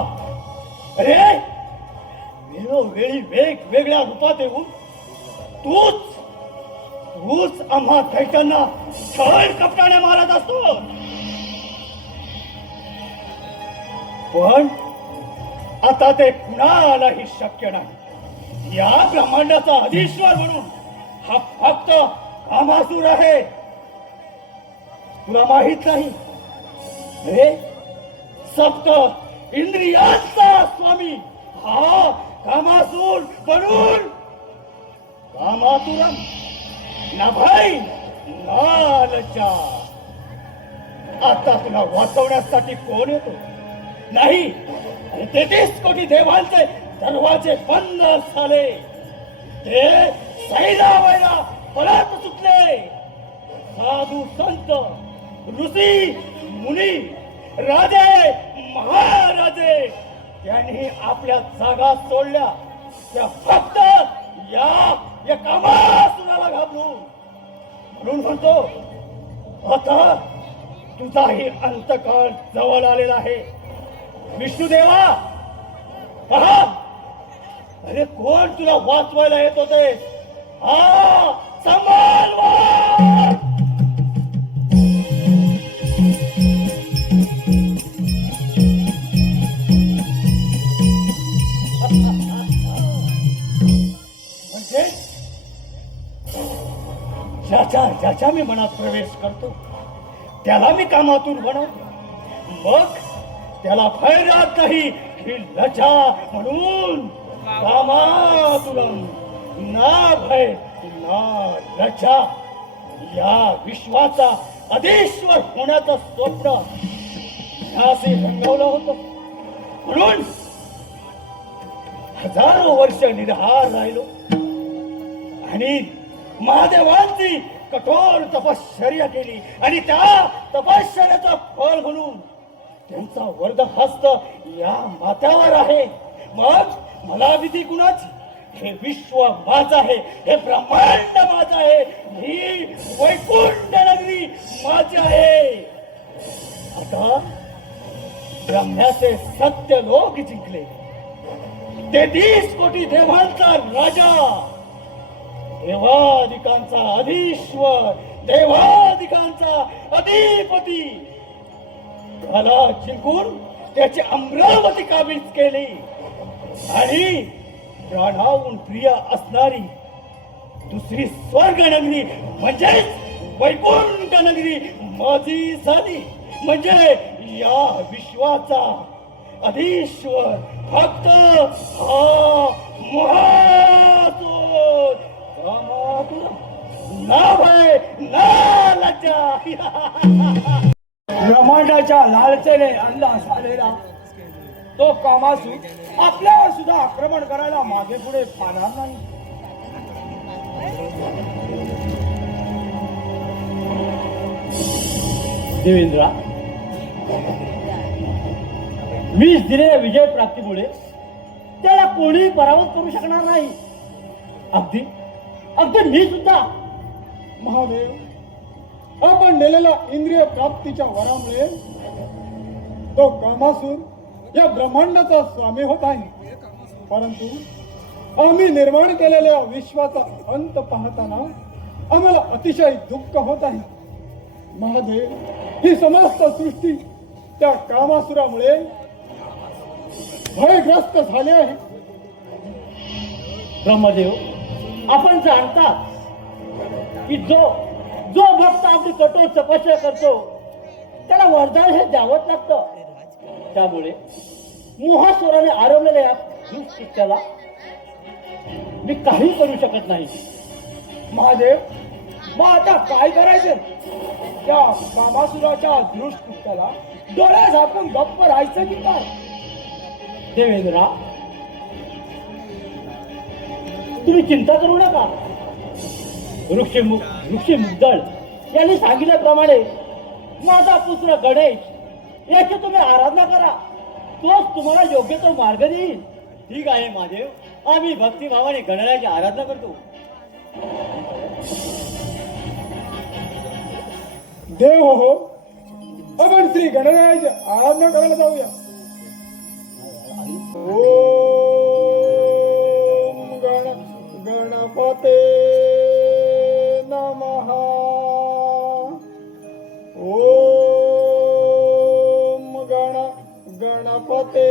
अरे वेळोवेळी वेगवेगळ्या रूपात येऊन तूच आम्हा दैत्यांना छळ कपटाने मारत असतो. पण आता ते कुणालाही शक्य नाही. या ब्रह्मांडाचा अधीश्वर म्हणून हा फक्त कामासूर आहे. तुला माहित नाही रे, सप्त इंद्रियांचा स्वामी हा कामासूर बनून कामातुरम ना भाई ना लज्जा. आता तुला वाचवण्यासाठी कोण येतो? नाही, 33 कोटी देवांचे दरवाजे बंद झाले. ते सैलावायला पळत सुटले. साधू संत, ऋषी मुनी, राजे महाराजे त्यांनी आपल्या जागा सोडल्या. त्या फक्त या कामासुराला घाबरून. म्हणून म्हणतो, आता तुझाही अंतकाळ जवळ आलेला आहे. विष्णुदेवा, पहा, अरे कोण तुला वाचवायला येत होते? हा संभाल. म्हणजे ज्याच्या मी मनात प्रवेश करतो त्याला मी कामातून बनवतो. मग त्याला भय राहत नाही ही लज्जा. म्हणून कामा कामासुरम ना भय ना लज्जा या विश्वाचा अधीश्वर होण्याचं स्वप्न ह्याचे रंगवलं होतं. म्हणून हजारो वर्ष निराहार राहिलो आणि महादेवांची कठोर तपश्चर्या केली आणि त्या तपश्चर्याचं फळ म्हणून त्यांचा वरदहस्त या माथ्यावर आहे. मग मला भीती कुणाची? हे विश्व माझं आहे, हे ब्रह्मांड माझं आहे, ही वैकुंठ नगरी माझी आहे. आता ब्रह्म्याचे सत्य लोक जिंकले. 33 कोटी देवांचा राजा, देवादिकांचा अधीश्वर, देवादिकांचा अधिपती त्याला जिंकून त्याची अमरावती काबीज केली आणि प्राणाहून प्रिय असणारी दुसरी स्वर्ग नगरी म्हणजेच वैकुंठ नगरी माझी झाली. म्हणजे या विश्वाचा अधीश्वर फक्त हा महासुर. कामातुर ना भय ना लज्जा. ब्रह्मांडाच्या लालसेने अंदाज आलेला तो कामासूर आपल्यावर सुद्धा आक्रमण करायला मागे पुढे पाहणार नाही. देवेंद्रा, मी दिलेल्या विजय प्राप्तीमुळे त्याला कोणीही पराभूत करू शकणार नाही. अगदी अगदी मी सुद्धा. महादेव, आपण दिलेल्या इंद्रिय प्राप्तीच्या वरामुळे तो कामासूर या ब्रह्मांडाचा स्वामी होत आहे. परंतु आम्ही निर्माण केलेल्या विश्वाचा अंत पाहताना आम्हाला अतिशय दुःख होत आहे. महादेव, ही समस्त सृष्टी त्या कामासुरामुळे भयग्रस्त झाले आहे. ब्रह्मदेव, आपण जाणता की जो जो भक्त आपली कठोर तपस्या करतो त्याला वरदान हे द्यावंच लागतं. त्यामुळे मोहासुराने आरवलेल्या दुष्कृत्याला मी काही करू शकत नाही. महादेव, मग आता काय करायचं? त्या कामासुराच्या दुष्कृत्याला डोळ्या झाकून गप्प राहायचं की काय? देवेंद्रा, तुम्ही चिंता करू नका. ऋषी मुग्दळ यांनी सांगितल्याप्रमाणे माझा पुत्र गणेश याची तुम्ही आराधना करा. तोच तुम्हाला योग्य तो मार्ग देईल. ठीक आहे महादेव, आम्ही भक्तिभावाने गणरायाची आराधना करतो. देव हो, आपण श्री गणरायाची आराधना करायला जाऊया. ओम गणपते नमः. ओम गणपते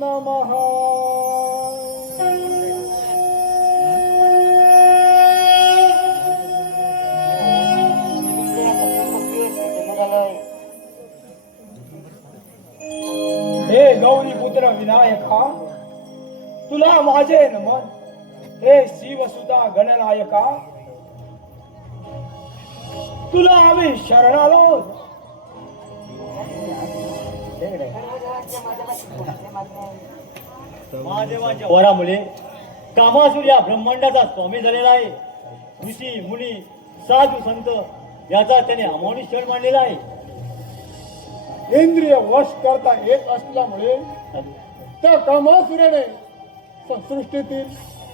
नमः. हे गौरी पुत्र विनायका, तुला माझे नमन. हे शिवसुता गणनायका, तुला आम्ही शरण आलो. महादेवाच्या वरामुळे कामासूर या ब्रह्मांडाचा स्वामी झालेला आहे. ऋषी मुनी साधू संत याचा त्याने अमानुष क्षण मांडलेला आहे. इंद्रिय वश करता येत असल्यामुळे त्या कामासुराने सृष्टीतील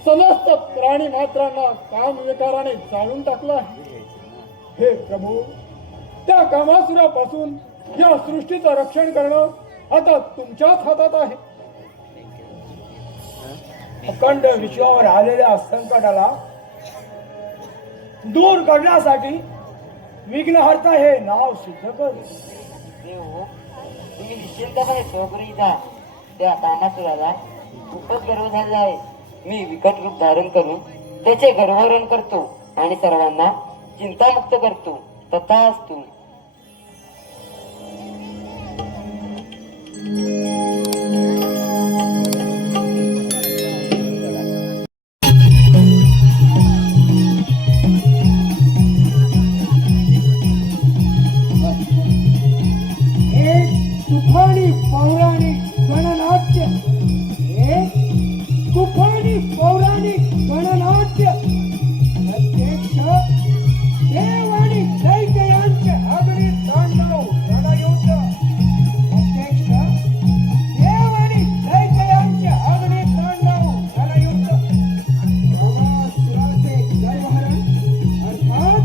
समस्त प्राणी मात्रांना काम विकाराने जाळून टाकलं आहे. हे प्रभू, त्या कामासुरापासून या सृष्टीचं रक्षण करणं आता तुमच्याच हातात आहे. अखंड विश्वावर आलेल्या संकटाला दूर करण्यासाठी विघ्नहर्ता हे नाव सिद्ध कर. देव, तुम्ही निश्चिंतपणे स्वगृही जा. त्या कामासुराला खूपच गर्व झाला आहे. मी विकट रूप धारण करून त्याचे गर्वहरण करतो आणि सर्वांना चिंतामुक्त करतो. तथास्तु. गणनाट्य हे तुफानी पौराणिक गणनाट्य प्रत्यक्ष देव आणि दैत्यांचे अगणित तांडव रणयुद्ध प्रत्यक्ष देव आणि दैत्यांचे अगणित तांडव रणयुद्ध रामासुराचे गर्वहरण अर्थात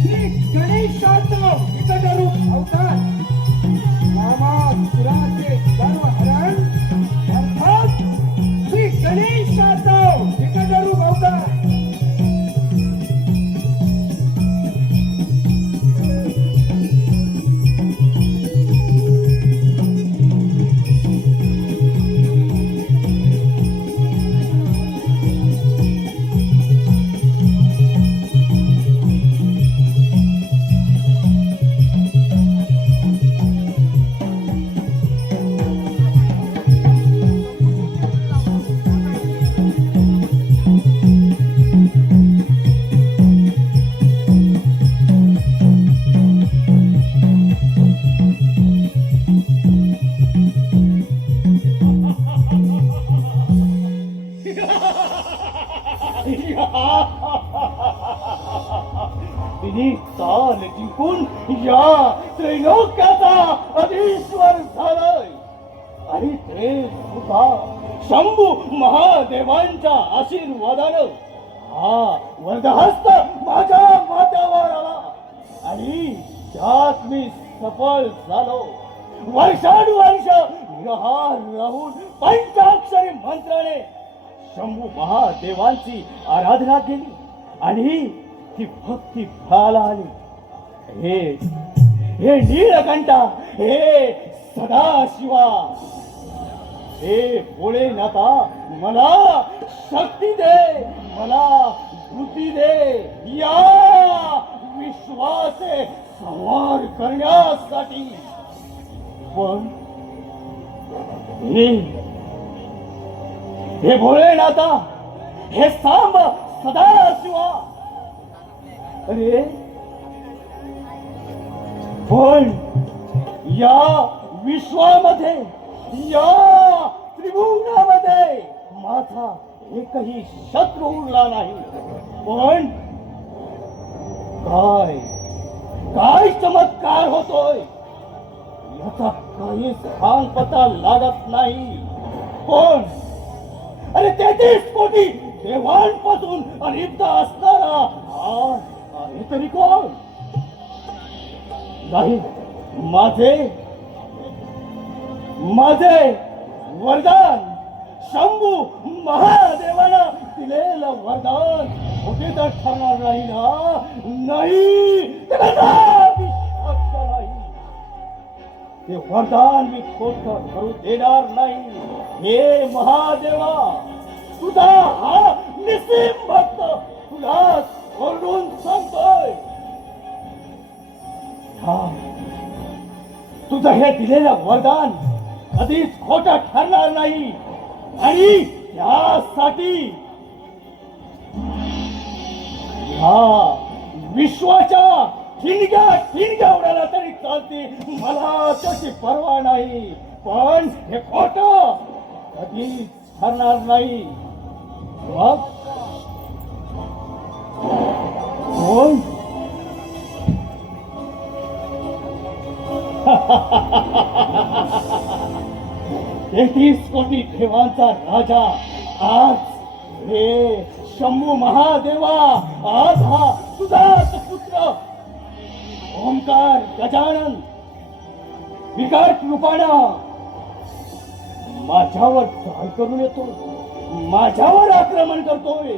श्री गणेशाचा विकटरूप अवतार रामासुराचे गर्वहरण अर्थात श्री गणेशाचा विकटरूप अवतार तिने चाल जिंकून या त्रैलोक्याचा अधीश्वर झालाय आणि ते सुद्धा शंभू महादेवांच्या आशीर्वादानं हा वरदहस्त माझ्या माथ्यावर आला आणि त्यात मी सफल झालो. वर्षानुवर्ष निराहार राहून पंचाक्षरी मंत्राने शंभू महादेवांची आराधना केली आणि ती भक्ती फळाला आली. हे नीलकंठा, हे सदाशिवा, हे भोलेनाथा, मला शक्ती दे, मला बुद्धी दे या विश्वाचे संहार करण्यासाठी. पण हे भोलेनाथा, हे सांब सदाशिवा, अरे पण या विश्वामध्ये, या त्रिभुवनामध्ये माझा एकही शत्रू उरला नाही. पण काय चमत्कार होतोय याचा काही सांग पता लागत नाही. पण अरे 33 कोटी देवांपासून अलिप्त असणारा हे तरी कोण? नाही, माझे वरदान, शंभू महादेवानं दिलेलं वरदान खोटे तर ठरणार नाही ना? नाही, ते वरदान मी खोट करू देणार नाही. हे महादेवा, तुझा हा निसीम भक्त तुला ओरडून सांगतोय, तुझं हे दिलेलं वरदान कधीच खोटं ठरणार नाही. आणि त्यासाठी ह्या विश्वाच्या ठिणग्या उडाला तरी चालते, मला त्याची पर्वा नाही. पण हे खोटं कधीच ठरणार नाही. मग कोण? तेहतीस कोटी देवांचा राजा आज हे शंभू महादेवा, आज हा तुझाच पुत्र ओंकार गजानन विकट रूपानं माझ्यावर चाल करून येतो, माझ्यावर आक्रमण करतोय.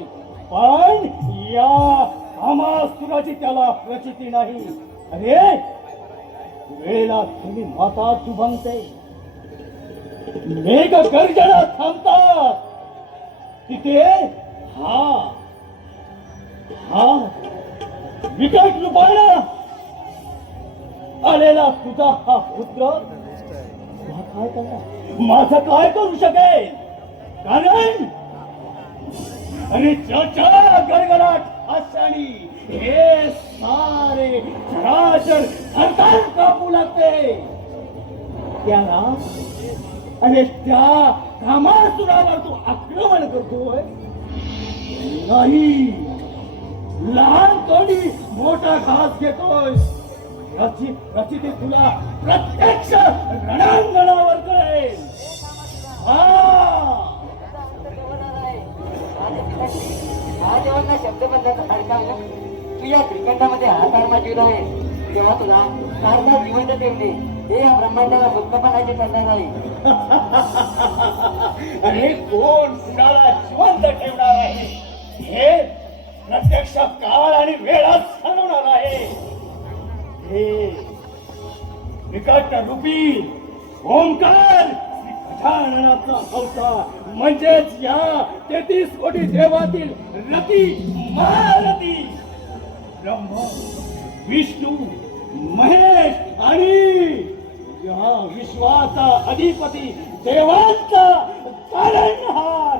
पण या कामासुराची त्याला प्रचिती नाही. अरे वेळेला तुम्ही माता दुभंगते, मेघ गर्जना थांबतात, तिथे हा विकट रूपानं आलेला तुझा हा पुत्र काय करणार? माझं काय करू शकेल? कारण अरे ज्याच्या गडगडाट आशाणी हे सारे चराचर थरथर कापू लागते, त्याला अरे त्या कामासुरावर तू आक्रमण करतोय? नाही, लहान तोंडी मोठा घास घेतोय याची प्रचिती तुला प्रत्यक्ष रणांगणावर कळेल. महादेवांना शब्द बदलायचा सारखा तू या त्रिकंडामध्ये हात आरमाची आहे तेव्हा तुला कारणात जिवंत ठेवले हे या ब्रह्मांडाला मुक्तपणाचे करणार आहे. अरे कोण कुणाला जिवंत ठेवणार आहे हे प्रत्यक्ष काळ आणि वेळात ठरवणार आहे. हे विकट रूपी ओंकार गजाननाचा अवतार म्हणजेच या 33 कोटी देवातील रती महारथी ब्रह्म विष्णू महेश आणि या विश्वाचा अधिपती देवांचा पालनहार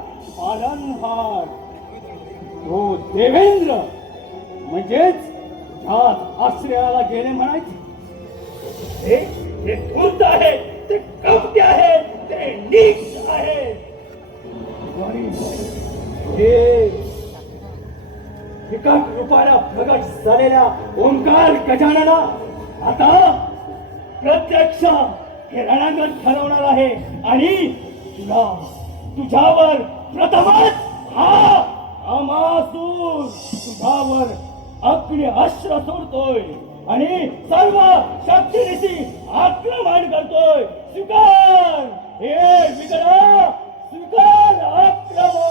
तो देवेंद्र म्हणजेच ज्यात आश्रयाला गेले म्हणायचे. हे धूर्त आहे, ते कपटी आहे, ते नीच आहे. आणि हे विकट रूपाला प्रगट झालेल्या ओंकार गजानना आता प्रत्यक्ष हे रणांगण ठरवणार आहे आणि तुझ्यावर प्रथमच हा अमासूर तुझ्यावर अग्नी अस्त्र सोडतोय आणि सर्व शक्तीनिशी आक्रमण करतोय. स्वीकार हे विकटा, स्वीकार आक्रमण.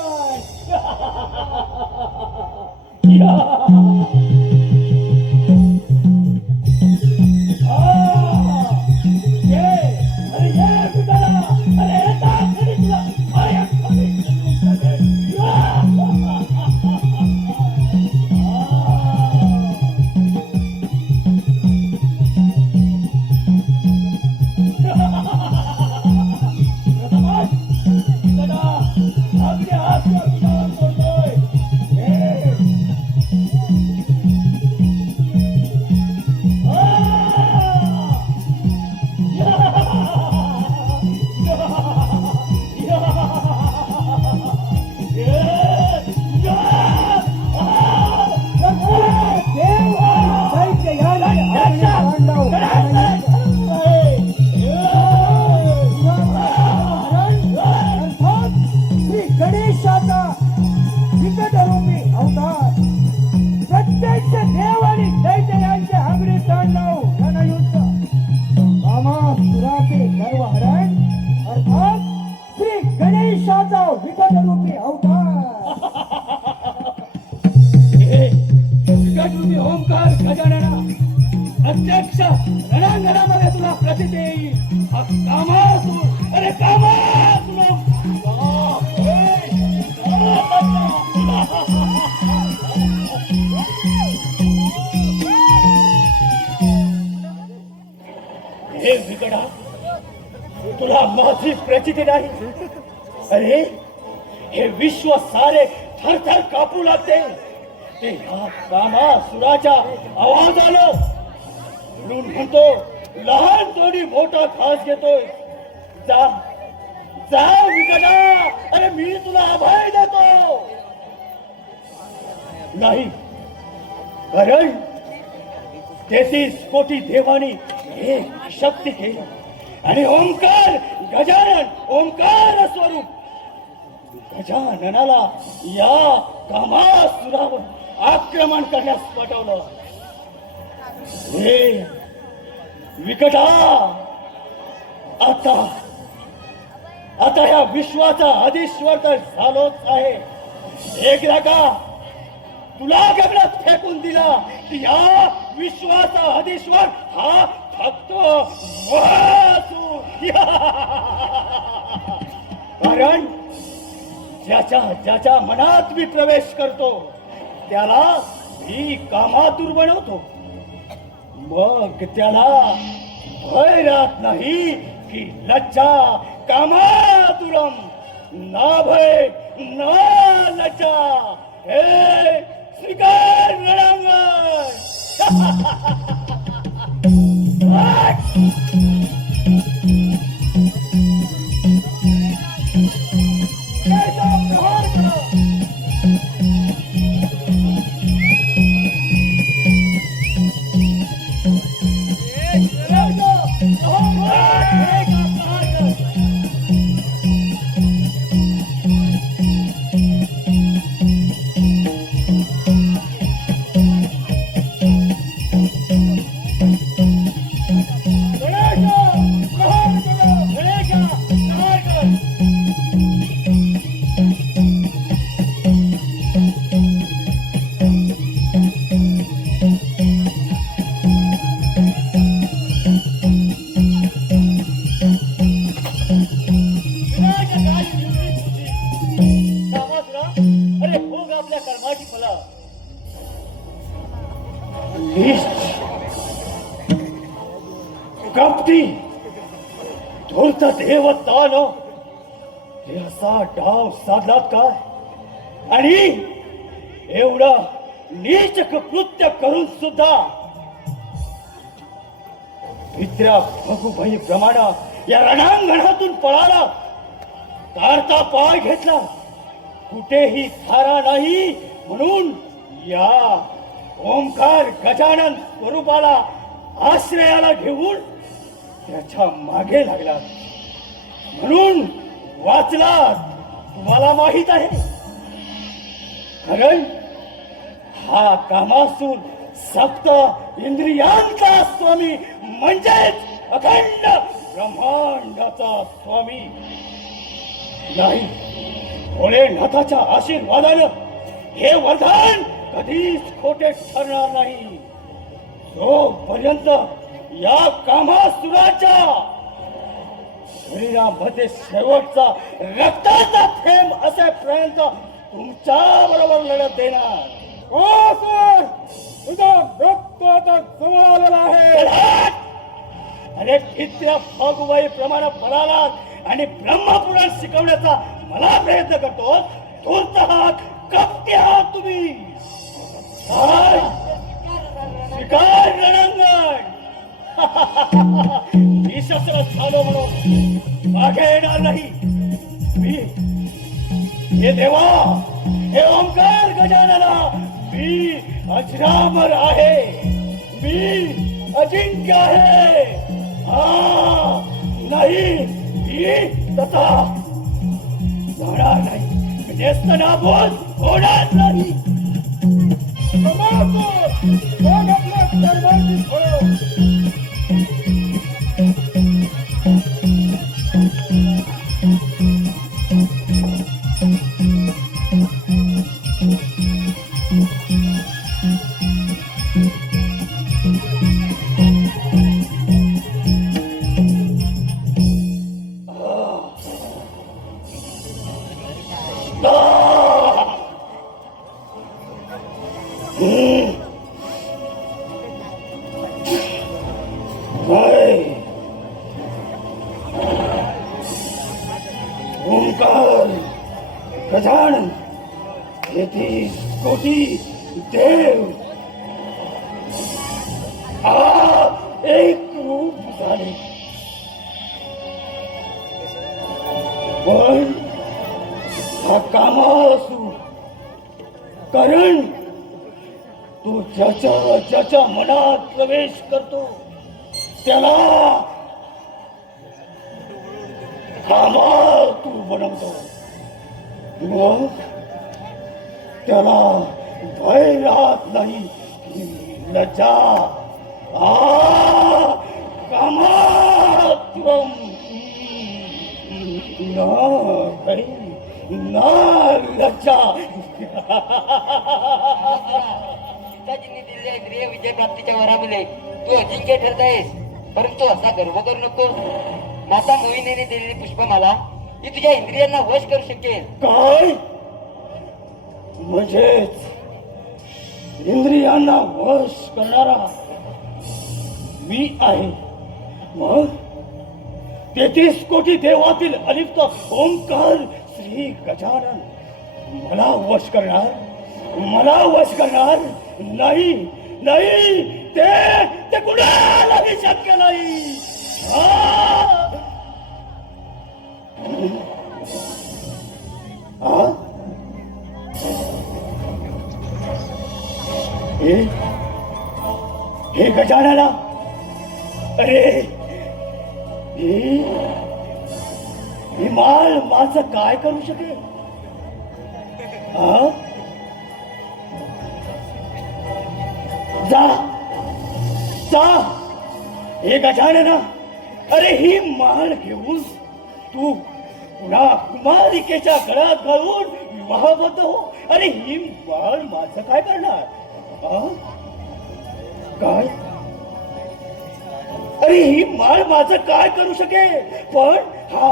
ओंकार गजानना प्रत्यक्ष रणांगणामध्ये तुला प्रचिती येईल. हा कामासुर, अरे कामासुर. हे विकटा, तुला माझी प्रचिती नाही. अरे हे विश्व सारे थरथर कापू लागते. ते ह्या कामासुराच्या आवाजाला म्हणून म्हणतो, लहान तोडी मोठा घास घेतोय. जा जा विकटा, अरे मी तुला अभय देतो. नाही, कारण 33 कोटी देवानी एक शक्ती केली आणि ओंकार गजानन, ओंकार स्वरूप गजाननाला या कामासुरावर आक्रमण करण्यास पाठवलं. हे विकटा, आता या विश्वाचा अधीश्वर तर झालोच आहे. एकदा का तुला गगनात फेकून दिला की या विश्वाचा अधीश्वर हा फक्त महासूर. कारण ज्याच्या मनात मी प्रवेश करतो त्याला मी कामातूर बनवतो. मग त्याला भय राहत नाही की लज्जा कामातुरम ना भय ना लज्जा. हे स्वीकार रणांगण. आपल्या कर्माची फला. कपटी धूर्त देवतान हे असा डाव साधलात काय? आणि एवढं नीच कृत्य करून सुद्धा मित्रा भगुभाई प्रमाण या रणांगणातून पळाला, कारता पाय घेतला, कुठेही थारा नाही म्हणून या ओंकार गजानन स्वरूपाला आश्रयाला घेऊन त्याच्या मागे लागला. म्हणून वाचला. तुम्हाला माहित आहे, कारण हा कामासूर सप्त इंद्रियांचा स्वामी म्हणजेच अखंड ब्रह्मांडाचा स्वामी नाही. भोलेनाथाच्या आशीर्वादानं हे वरदान कधीच खोटे ठरणार नाही. जोपर्यंत या कामासुराच्या शरीरामध्ये शेवटचा रक्ताचा थेंब असेपर्यंत तुमच्या बरोबर लढत देणार. तुझा रक्त आता जवळ आलेला आहे. अरे कित्या भगवाई प्रमाणे फळालात आणि ब्रह्मपुराण शिकवण्याचा मला प्रयत्न करतो. धूर्त आहात, कपटी आहात तुम्ही. काय? शिकार रणांगण. मी शस्त्र झालो म्हणून मागे येणार नाही. मी हे देवा, हे ओंकार गजानना, मी अजरामर आहे. मी अजिंक्य आहे. हा नाही, मी तसा जाणार नाही. नेस्त नाबूद होणार नाही. ओंकार गजानन, 33 कोटी देव एक रूप झाले. पण हा कामासूर, कारण तो ज्याच्या मनात प्रवेश करतो त्याला कामातूर बनवतो. मग त्याला भय राहत नाही, लज्जा. कामातुरम ना लज्जा. पिताजींनी दिलेल्या इंद्रिय विजय प्राप्तीच्या वरामुळे तू अजिंक्य ठरत आहेस. परंतु असा गर्व करू नको. माता मोहिनीने दिलेली पुष्पमाला ही तुझ्या इंद्रियांना वश करू शकेल. काय? म्हणजेच इंद्रियांना वश करणारा मी आहे. मग 33 कोटी देवातील अलिप्त ओंकार श्री गजानन मला वश करणार? मला वश करणार नाही. नाही, ते कुणालाही शक्य नाही. हे गजानना, अरे ही माळ माझं काय करू शकेल? जा जा, हे गजानना, अरे ही माळ घेऊन तू पुन्हा कुमारिकेच्या गळ्यात घालून विवाहबद्ध हो. अरे ही माळ माझं काय करणार? काय? अरे ही माळ माझं काय करू शकेल? पण हा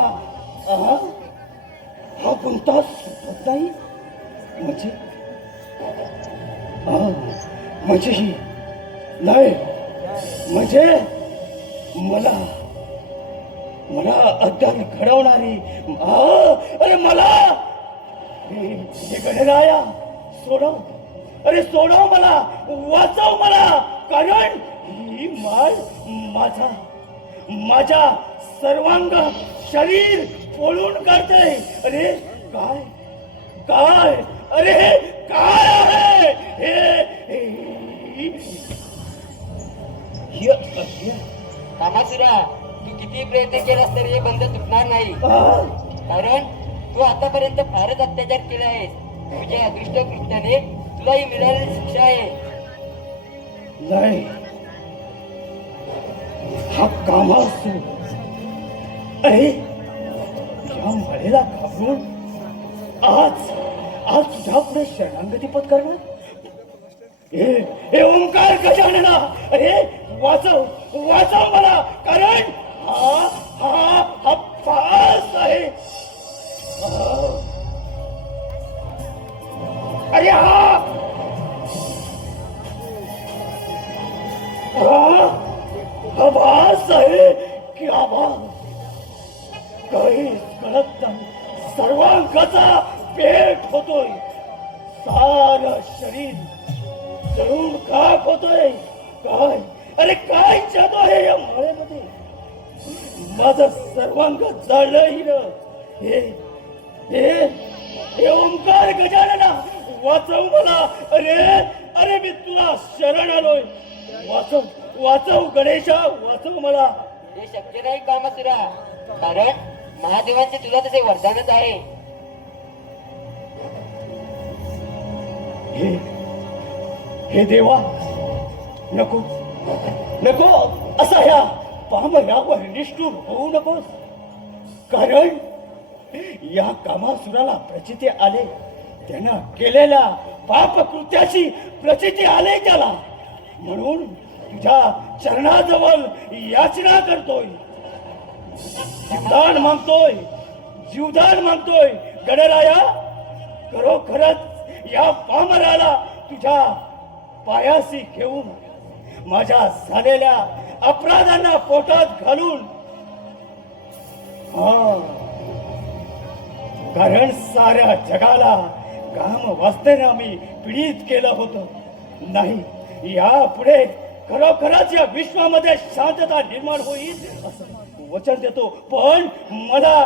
कोणता सुटत नाही. म्हणजे म्हणजे नाही, म्हणजे मला मला अद्याप घडवणारी अरे मला हे गणराया सोडव, अरे सोडव मला, वाचव मला, कारण ही माळ माझ्या सर्वांग शरीर पोळून काढते. अरे काय काय अरे काय आहे हे कामासुरा, तू किती प्रयत्न केलास तरी हे बंद तुटणार नाही. कारण तू आतापर्यंत फारच अत्याचार केला आहेस. तुझ्या अदृष्ट कृत्याने तुला ही मिळालेली शिक्षा आहे. नाही, हा कामास अरे या मळेला घाबरून आज तुझ्या पुढे शरणागती पत्करणार. हे ओंकार गजानना, अरे वाचव मला, कारण हा फास आहे. अरे हा आवाज आहे की आवाज काही कळत नाही. सर्वांगाचा पेट होतोय, सार शरीर जळून खाक होतोय. काय अरे काय जादू आहे या माळेमध्ये. माझं सर्वांग जळलं. हे ओंकार गजानना, वाचव मला. अरे मी तुला शरण आलोय. वाचव गणेशा, वाचव मला. हे शक्य नाही कामासुरा, कारण महादेवांचे तुला तसे वरदानच आहे. हे देवा, नको असा ह्या पामरावर निष्ठूर होऊ नकोस. कारण या कामासुराला प्रचिती आले, त्यानं केलेल्या पाप कृत्याची प्रचिती आले त्याला. म्हणून तुझ्या चरणाजवळ याचना करतोय, जीवदान मागतोय. गणराया, खरोखरच या पामराला तुझ्या पायाशी घेऊन माझ्या झालेल्या अपराधांना पोटात घालून, कारण साऱ्या जगाला काम वाचतेनं मी पीडित केलं होतं. नाही, यापुढे खरोखरच या विश्वामध्ये शांतता निर्माण होईल असं वचन देतो. पण मला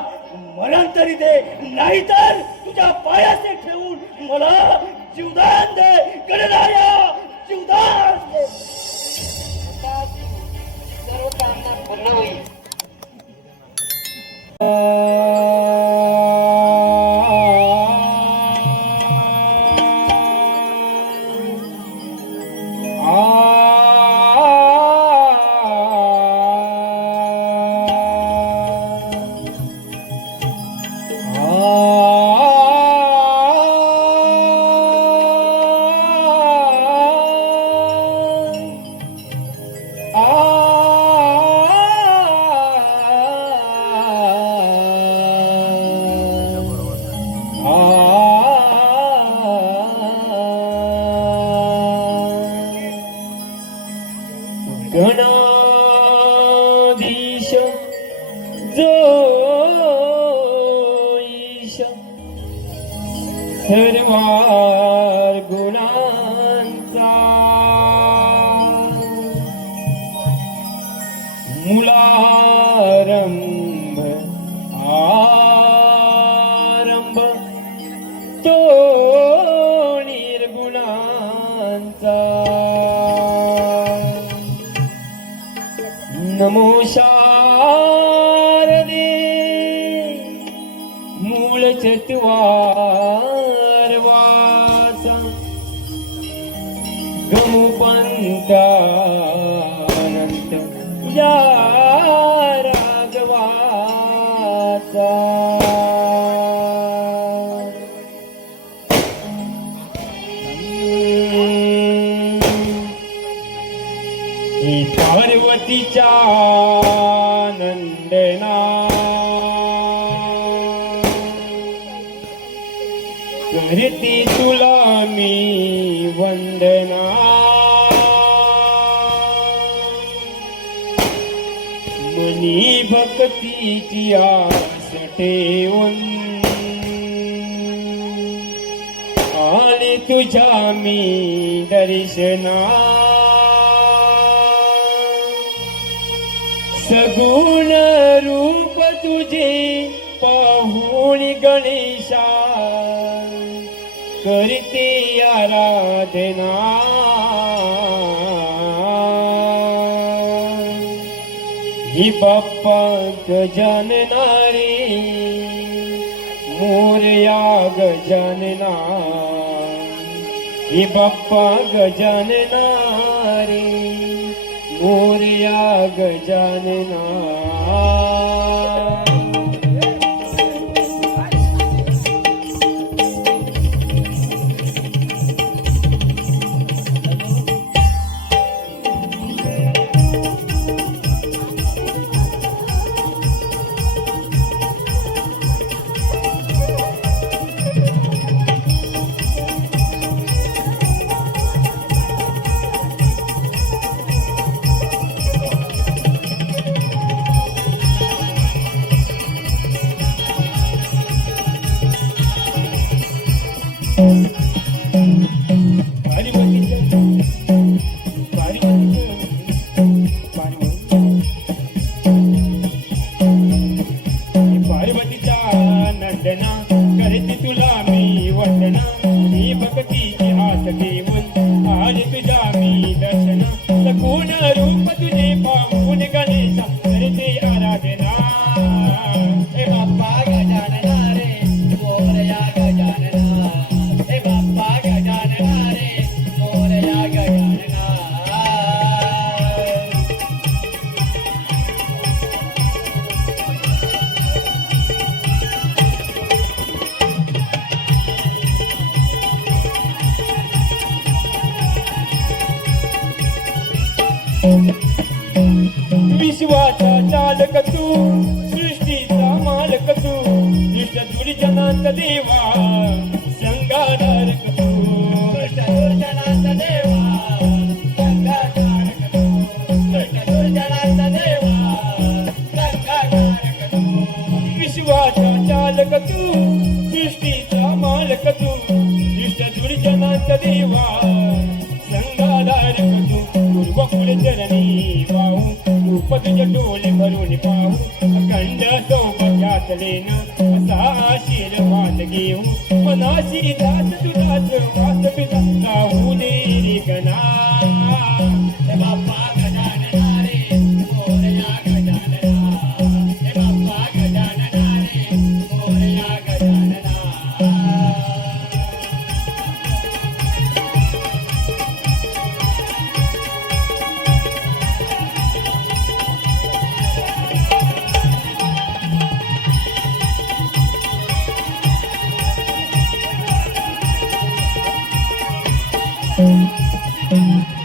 मरण तरी दे, नाहीतर तुझ्या पायाशी ठेवून मला जीवदान दे. गणराया, जीवदान दे. सर्व कामना पूर्ण होईल. गणाधीश जो ईश सर्वार गुणांचा मुलारंभ आरंभ तो निर्गुणांचा. नमो शारदे मूळ चत्वार वाचा गमुपंतानंत या राघवाचा. पार्वतीच्या नंदना करते तुला मी वंदना मनी भक्तीची आस ठेवून आले तुझ्या मी दर्शना सगुण रूप तुझे पाहून गणेशा करते आराधना ही बाप्पा गजानना रे मोरया गजानना ही बाप्पा गजानना रे मोरया गजानना पार्वतीच्या नंदना करते तुला मी वंदना ही भक्तीची हात घेऊन आले तुझ्या मी दर्शना सगुण रूप तुझे पाहून गणेशा करते आराधना हे बाप्पा गजानना रे मोरया गजानना हे बाप्पा गजानना रे मोरया गजानना विश्वाचा चालक तू सृष्टीचा मालक तू दुष्ट दुर्जनांचा देवा संगाधारक तू दुष्ट दुर्जनांचा देवा संगाधारक तू दुष्ट दुर्जनांचा देवा संगाधारक तू विश्वाचा चालक तू सृष्टीचा मालक तू दुष्ट दुर्जनांचा देवा संगाधारक तू पूर्व पुढे चरणी पाहू रूप तुझे डोळे भरून पाहू अखंड सौभाग्यात लेन असा आशीर्वाद घेऊ मनाशी दास तुझाच वास तुझा राहू दे रे गणा हे बाप्पा गजानना रे मोरया गजानना हे बाप्पा गजानना रे मोरया गजानना Thank you.